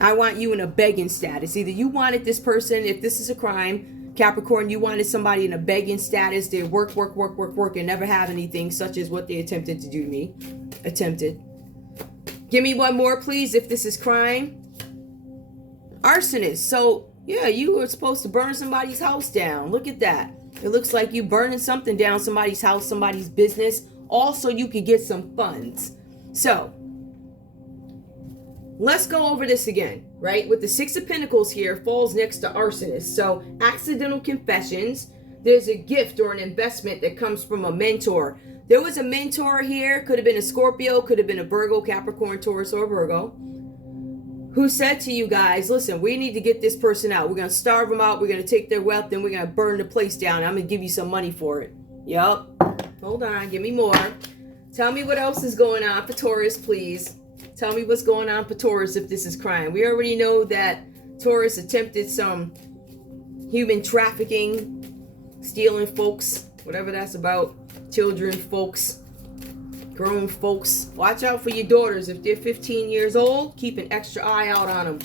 I want you in a begging status. Either you wanted this person, if this is a crime, Capricorn, you wanted somebody in a begging status. They work, and never have anything, such as what they attempted to do to me. Attempted. Give me one more, please, if this is crime. Arsonist. So, yeah, you were supposed to burn somebody's house down. Look at that. It looks like you burning something down, somebody's house, somebody's business. Also, you could get some funds. So, let's go over this again, right? With the Six of Pentacles here, falls next to Arsonist. So, accidental confessions. There's a gift or an investment that comes from a mentor. There was a mentor here. Could have been a Scorpio, could have been a Virgo, Capricorn, Taurus, or Virgo, who said to you guys, listen, we need to get this person out. We're going to starve them out. We're going to take their wealth. Then we're going to burn the place down. I'm going to give you some money for it. Yep. Hold on. Give me more. Tell me what else is going on for Taurus, please. Tell me what's going on for Taurus if this is crime. We already know that Taurus attempted some human trafficking, stealing folks, whatever that's about. Children, folks. Grown folks, watch out for your daughters. If they're 15 years old, keep an extra eye out on them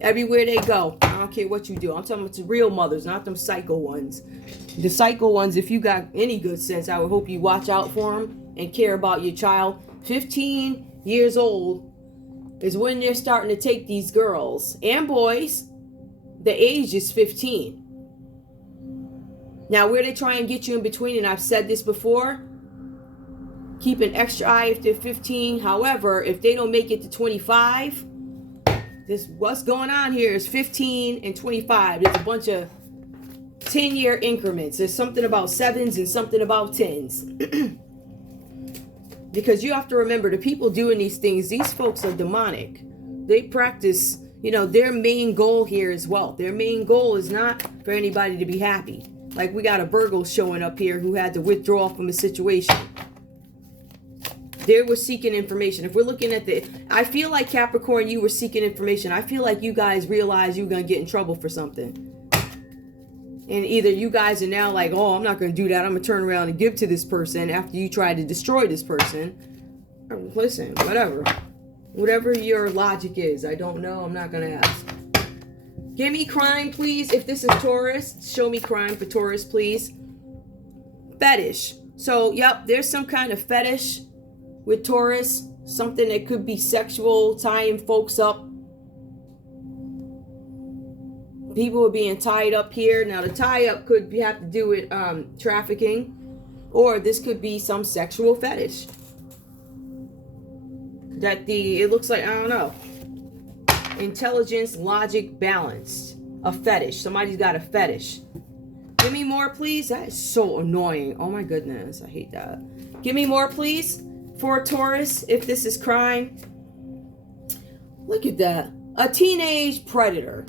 everywhere they go. I don't care what you do. I'm talking about the real mothers, not them psycho ones. The psycho ones, if you got any good sense, I would hope you watch out for them and care about your child. 15 years old is when they're starting to take these girls and boys. The age is 15. Now, where they try and get you in between, and I've said this before, keep an extra eye if they're 15. However, if they don't make it to 25, what's going on here is 15 and 25. There's a bunch of 10-year increments. There's something about 7s and something about 10s. Because you have to remember, the people doing these things, these folks are demonic. They practice, their main goal here is wealth. Their main goal is not for anybody to be happy. Like we got a Virgo showing up here who had to withdraw from a situation. They were seeking information. If we're looking at I feel like Capricorn, you were seeking information. I feel like you guys realized you were going to get in trouble for something. And either you guys are now like, oh, I'm not going to do that. I'm going to turn around and give to this person after you try to destroy this person. Listen, whatever. Whatever your logic is, I don't know. I'm not going to ask. Give me crime, please. If this is Taurus, show me crime for Taurus, please. Fetish. So, yep, there's some kind of fetish with Taurus, something that could be sexual, tying folks up. People are being tied up here. Now, the tie-up could have to do with trafficking, or this could be some sexual fetish. It looks like, I don't know. Intelligence, logic, balanced. A fetish. Somebody's got a fetish. Give me more, please. That is so annoying. Oh my goodness, I hate that. Give me more, please. For Taurus, if this is crime. Look at that. A teenage predator.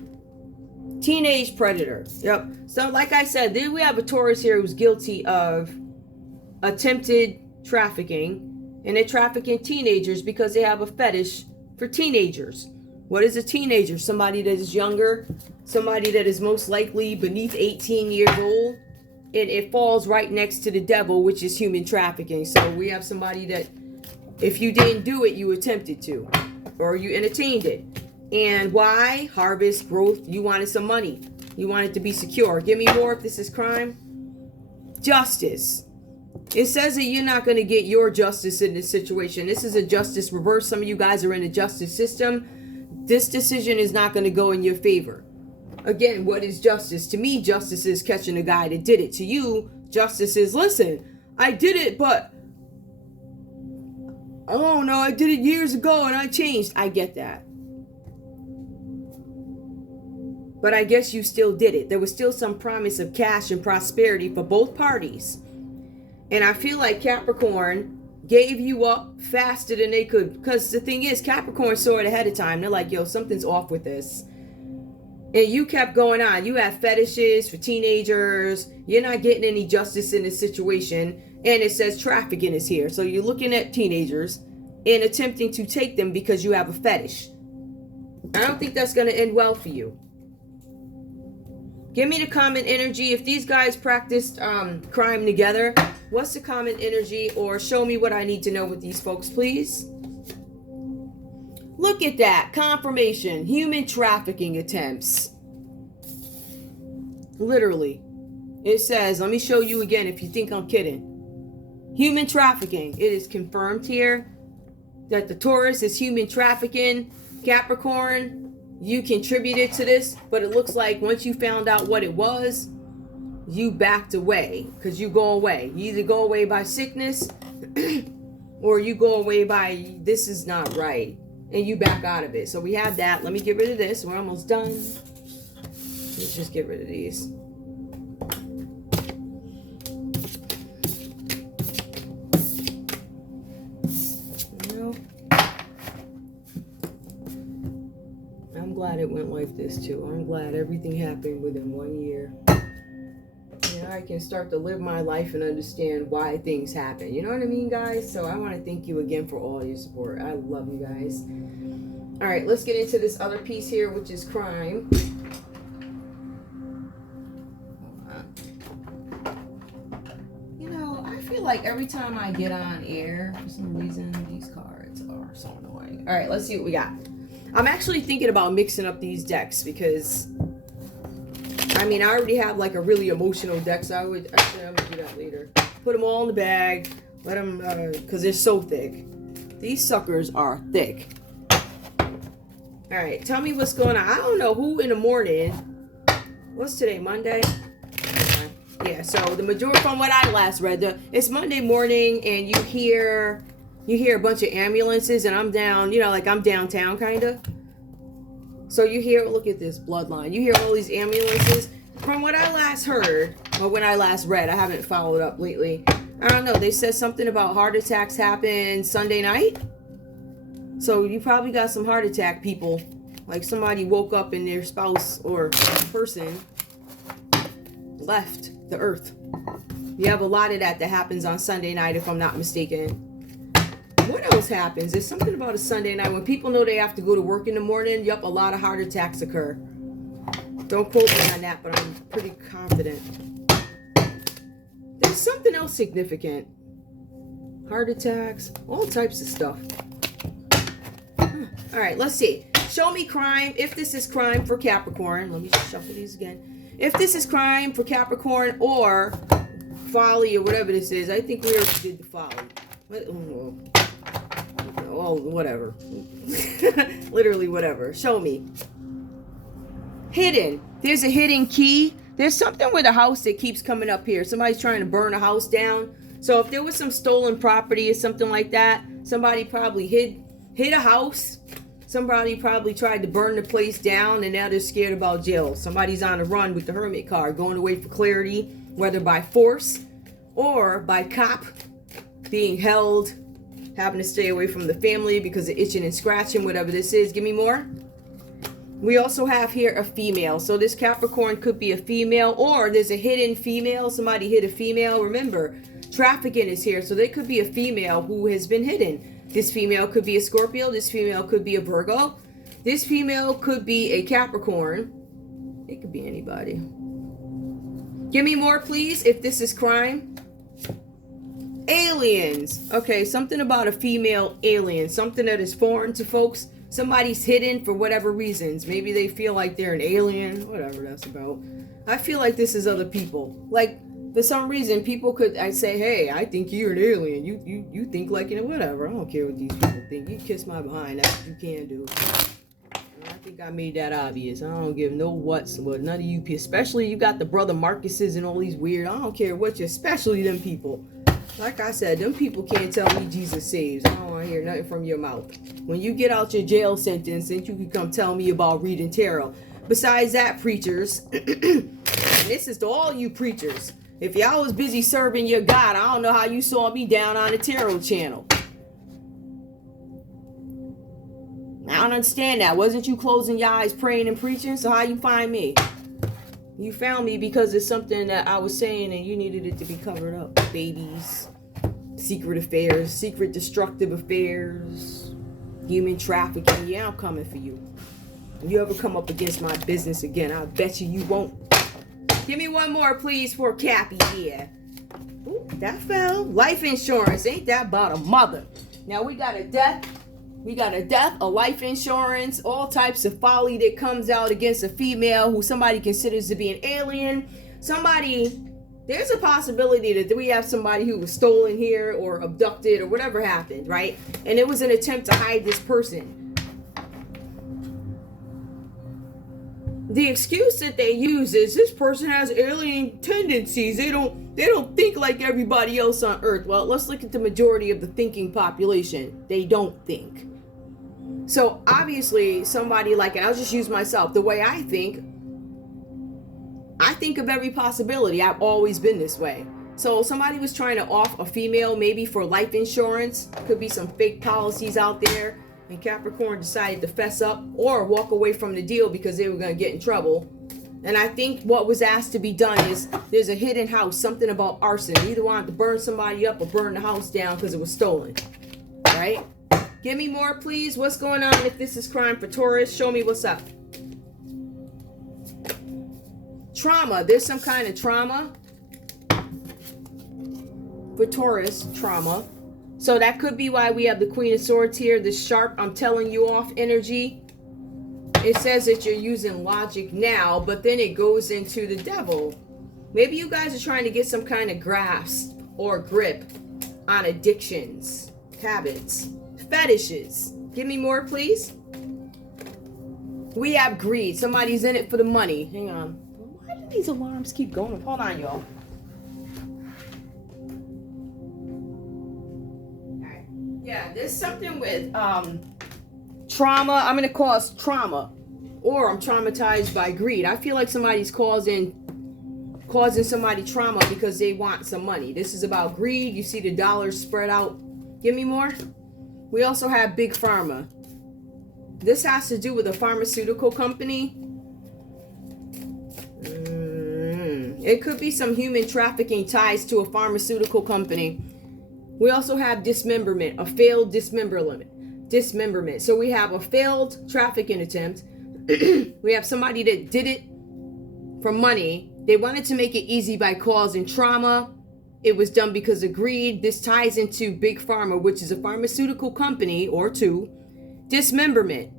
Teenage predator. Yep. So like I said, then we have a Taurus here who's guilty of attempted trafficking. And they're trafficking teenagers because they have a fetish for teenagers. What is a teenager? Somebody that is younger. Somebody that is most likely beneath 18 years old. And it falls right next to the devil, which is human trafficking. So we have somebody that, if you didn't do it, you attempted to, or you entertained it. And why? Harvest, growth. You wanted some money. You wanted to be secure. Give me more if this is crime. Justice. It says that you're not going to get your justice in this situation. This is a justice reverse. Some of you guys are in the justice system. This decision is not going to go in your favor. Again, what is justice? To me, justice is catching a guy that did it. To you, justice is, listen, I did it, but Oh no, I did it years ago and I changed. I get that. But I guess you still did it. There was still some promise of cash and prosperity for both parties. And I feel like Capricorn gave you up faster than they could. Because the thing is, Capricorn saw it ahead of time. They're like, yo, something's off with this. And you kept going on. You have fetishes for teenagers. You're not getting any justice in this situation. And it says trafficking is here. So you're looking at teenagers and attempting to take them because you have a fetish. I don't think that's going to end well for you. Give me the common energy. If these guys practiced crime together, what's the common energy? Or show me what I need to know with these folks, please. Look at that. Confirmation. Human trafficking attempts. Literally. It says, let me show you again if you think I'm kidding. Human trafficking. It is confirmed here that the Taurus is human trafficking. Capricorn, you contributed to this, but it looks like once you found out what it was, you backed away because you go away. You either go away by sickness or you go away by this is not right and you back out of it. So we have that. Let me get rid of this. We're almost done. Let's just get rid of these. I'm glad it went like this too. I'm glad everything happened within 1 year. And I can start to live my life and understand why things happen. You know what I mean, guys? So I want to thank you again for all your support. I love you guys. All right, let's get into this other piece here, which is crime. You know, I feel like every time I get on air, for some reason, these cards are so annoying. All right, let's see what we got. I'm actually thinking about mixing up these decks because, I mean, I already have like a really emotional deck, so I'm going to do that later. Put them all in the bag, let them, because they're so thick. These suckers are thick. All right, tell me what's going on. I don't know who in the morning, what's today, Monday? Yeah, so the majority, from what I last read, it's Monday morning and you hear a bunch of ambulances and I'm down, you know, like I'm downtown kind of. So you hear, look at this bloodline. You hear all these ambulances. From what I last heard, or when I last read, I haven't followed up lately. I don't know. They said something about heart attacks happen Sunday night. So you probably got some heart attack people. Like somebody woke up and their spouse or person left the earth. You have a lot of that happens on Sunday night, if I'm not mistaken. What else happens? There's something about a Sunday night when people know they have to go to work in the morning. Yup, a lot of heart attacks occur. Don't quote me on that, but I'm pretty confident. There's something else significant. Heart attacks, all types of stuff. All right, let's see. Show me crime. If this is crime for Capricorn. Let me just shuffle these again. If this is crime for Capricorn or folly or whatever this is. I think we already did the folly. Oh, whatever. Literally whatever. Show me. Hidden. There's a hidden key. There's something with a house that keeps coming up here. Somebody's trying to burn a house down. So if there was some stolen property or something like that, somebody probably hid a house. Somebody probably tried to burn the place down and now they're scared about jail. Somebody's on a run with the Hermit card, going away for clarity, whether by force or by cop, being held, having to stay away from the family because of itching and scratching, whatever this is. Give me more. We also have here a female. So this Capricorn could be a female or there's a hidden female. Somebody hid a female. Remember, trafficking is here. So there could be a female who has been hidden. This female could be a Scorpio. This female could be a Virgo. This female could be a Capricorn. It could be anybody. Give me more, please, if this is crime. Aliens. Okay, something about a female alien. Something that is foreign to folks. Somebody's hidden for whatever reasons. Maybe they feel like they're an alien. Whatever that's about. I feel like this is other people. Like, for some reason, people could, I say, hey, I think you're an alien. You think like, you know, whatever. I don't care what these people think. You kiss my behind. That's what you can do. I think I made that obvious. I don't give no what's what. None of you, especially you got the brother Marcuses and all these weird. I don't care what you, especially them people. Like I said, them people can't tell me Jesus saves. I don't want to hear nothing from your mouth. When you get out your jail sentence, then you can come tell me about reading tarot. Besides that, preachers, and this is to all you preachers, if y'all was busy serving your God, I don't know how you saw me down on the tarot channel. I don't understand that. Wasn't you closing your eyes, praying and preaching? So how you find me? You found me because it's something that I was saying and you needed it to be covered up. Babies, secret affairs, secret destructive affairs, human trafficking. Yeah, I'm coming for you. If you ever come up against my business again, I bet you won't. Give me one more, please, for Cappy here. Ooh, that fell. Life insurance. Ain't that about a mother? Now we got a death. We got a death, a life insurance, all types of folly that comes out against a female who somebody considers to be an alien. There's a possibility that we have somebody who was stolen here or abducted or whatever happened, right? And it was an attempt to hide this person. The excuse that they use is this person has alien tendencies. They don't think like everybody else on Earth. Well, let's look at the majority of the thinking population. They don't think. So obviously somebody like, and I'll just use myself, the way I think of every possibility. I've always been this way. So somebody was trying to off a female maybe for life insurance. Could be some fake policies out there. And Capricorn decided to fess up or walk away from the deal because they were going to get in trouble. And I think what was asked to be done is there's a hidden house, something about arson. You either wanted to burn somebody up or burn the house down because it was stolen. Right? Give me more, please. What's going on if this is crime for Taurus? Show me what's up. Trauma. There's some kind of trauma. For Taurus, trauma. So that could be why we have the Queen of Swords here. This sharp, I'm telling you off energy. It says that you're using logic now, but then it goes into the devil. Maybe you guys are trying to get some kind of grasp or grip on addictions, habits, fetishes. Give me more, please. We have greed. Somebody's in it for the money. Hang on. Why do these alarms keep going? Hold on, y'all. Alright. Yeah, there's something with trauma. I'm going to cause trauma. Or I'm traumatized by greed. I feel like somebody's causing somebody trauma because they want some money. This is about greed. You see the dollars spread out. Give me more. We also have Big Pharma. This has to do with a pharmaceutical company. It could be some human trafficking ties to a pharmaceutical company. We also have dismemberment, a failed dismemberment. So we have a failed trafficking attempt. We have somebody that did it for money. They wanted to make it easy by causing trauma. It was done because of greed. This ties into Big Pharma, which is a pharmaceutical company or two. Dismemberment.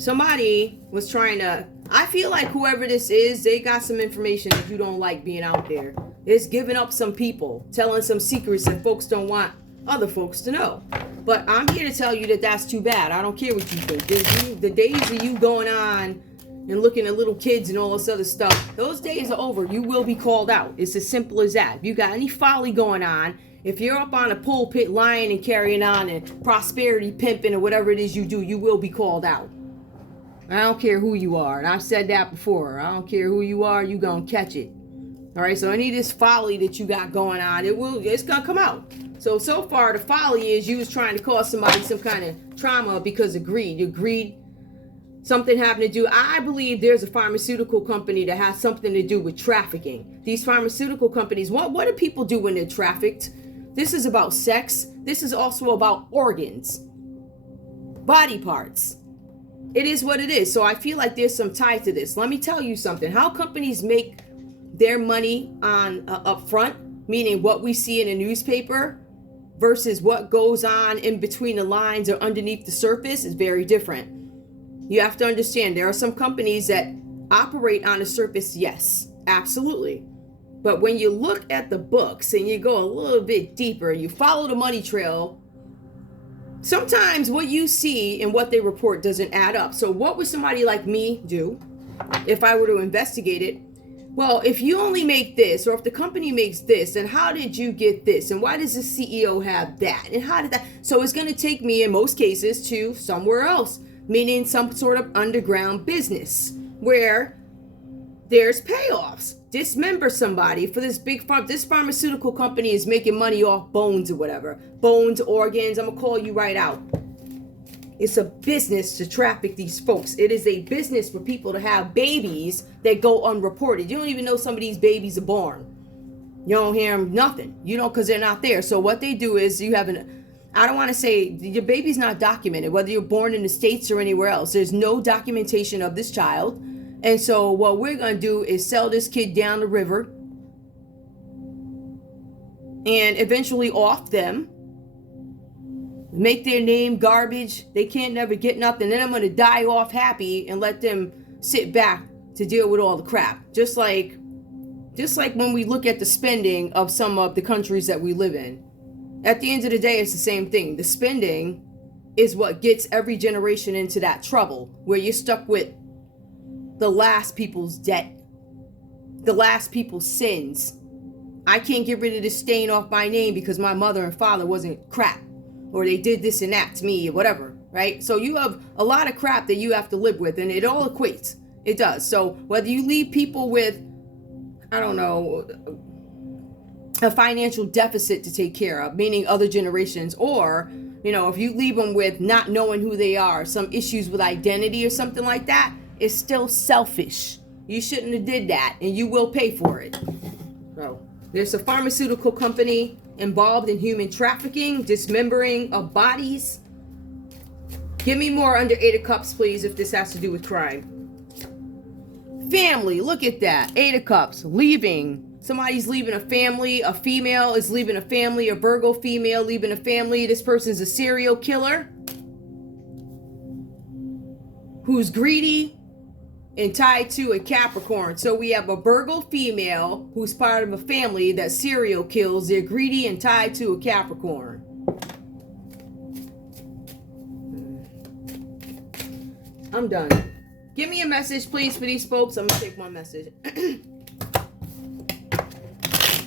Somebody was trying to, I feel like whoever this is, they got some information that you don't like being out there. It's giving up some people, telling some secrets that folks don't want other folks to know. But I'm here to tell you that that's too bad. I don't care what you think. The days of you going on and looking at little kids and all this other stuff, those days are over. You will be called out. It's as simple as that. If you got any folly going on, if you're up on a pulpit lying and carrying on and prosperity pimping or whatever it is you do, you will be called out. I don't care who you are. And I've said that before. I don't care who you are. You gonna catch it. All right. So any of this folly that you got going on, it's gonna come out. So far the folly is you was trying to cause somebody some kind of trauma because of greed. Your greed. Something having to do, I believe there's a pharmaceutical company that has something to do with trafficking. These pharmaceutical companies, what do people do when they're trafficked? This is about sex. This is also about organs, body parts. It is what it is. So I feel like there's some tie to this. Let me tell you something. How companies make their money on up front, meaning what we see in a newspaper versus what goes on in between the lines or underneath the surface is very different. You have to understand there are some companies that operate on the surface, yes, absolutely. But when you look at the books and you go a little bit deeper, you follow the money trail, sometimes what you see and what they report doesn't add up. So what would somebody like me do if I were to investigate it? well, if you only make this, or if the company makes this, then how did you get this? And why does the CEO have that? And how did that? So it's going to take me, in most cases, to somewhere else, meaning some sort of underground business where there's payoffs. Dismember somebody for this big farm. This pharmaceutical company is making money off bones or whatever. Bones, organs, I'm going to call you right out. It's a business to traffic these folks. It is a business for people to have babies that go unreported. You don't even know some of these babies are born. You don't hear them, nothing. You know, because they're not there. So what they do is you have I don't want to say your baby's not documented, whether you're born in the States or anywhere else. There's no documentation of this child. And so what we're going to do is sell this kid down the river and eventually off them. Make their name garbage. They can't never get nothing. Then I'm going to die off happy and let them sit back to deal with all the crap. Just like when we look at the spending of some of the countries that we live in. At the end of the day, it's the same thing. The spending is what gets every generation into that trouble where you're stuck with the last people's debt, the last people's sins. I can't get rid of this stain off my name because my mother and father wasn't crap, or they did this and that to me, or whatever, right? So you have a lot of crap that you have to live with, and it all equates. It does. So whether you leave people with, I don't know, a financial deficit to take care of, meaning other generations, or, you know, if you leave them with not knowing who they are, some issues with identity or something like that, it's still selfish. You shouldn't have did that, and you will pay for it. So there's a pharmaceutical company involved in human trafficking, dismembering of bodies. Give me more under 8 of Cups, please, if this has to do with crime. Family, look at that. 8 of Cups, leaving. Somebody's leaving a family. A female is leaving a family. A Virgo female leaving a family. This person's a serial killer who's greedy and tied to a Capricorn. So we have a Virgo female who's part of a family that serial kills. They're greedy and tied to a Capricorn. I'm done. Give me a message, please, for these folks. I'm going to take one message.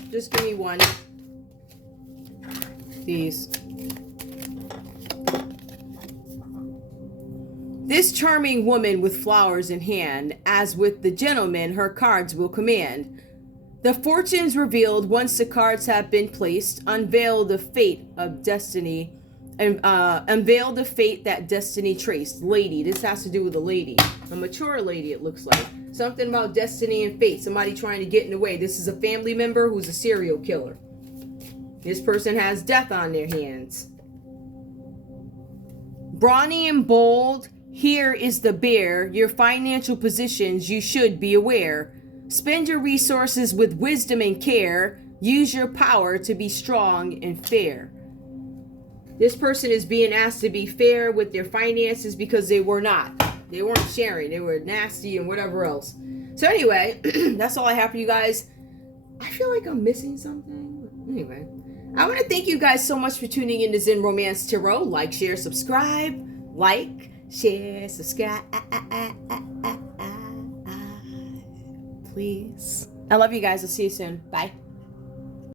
Just give me one. Please. This charming woman with flowers in hand, as with the gentleman her cards will command. The fortunes revealed once the cards have been placed, unveil the fate of destiny, and unveil the fate that destiny traced. Lady, this has to do with a lady, a mature lady. It looks like something about destiny and fate. Somebody trying to get in the way. This is a family member who's a serial killer. This person has death on their hands. Brawny and bold. Here is the bear, your financial positions you should be aware. Spend your resources with wisdom and care. Use your power to be strong and fair. This person is being asked to be fair with their finances because they were not. They weren't sharing. They were nasty and whatever else. So anyway, that's all I have for you guys. I feel like I'm missing something. Anyway, I want to thank you guys so much for tuning in to Zen Romance Tarot. Like, share, subscribe. Like, share, subscribe, please. I love you guys. I'll see you soon. Bye.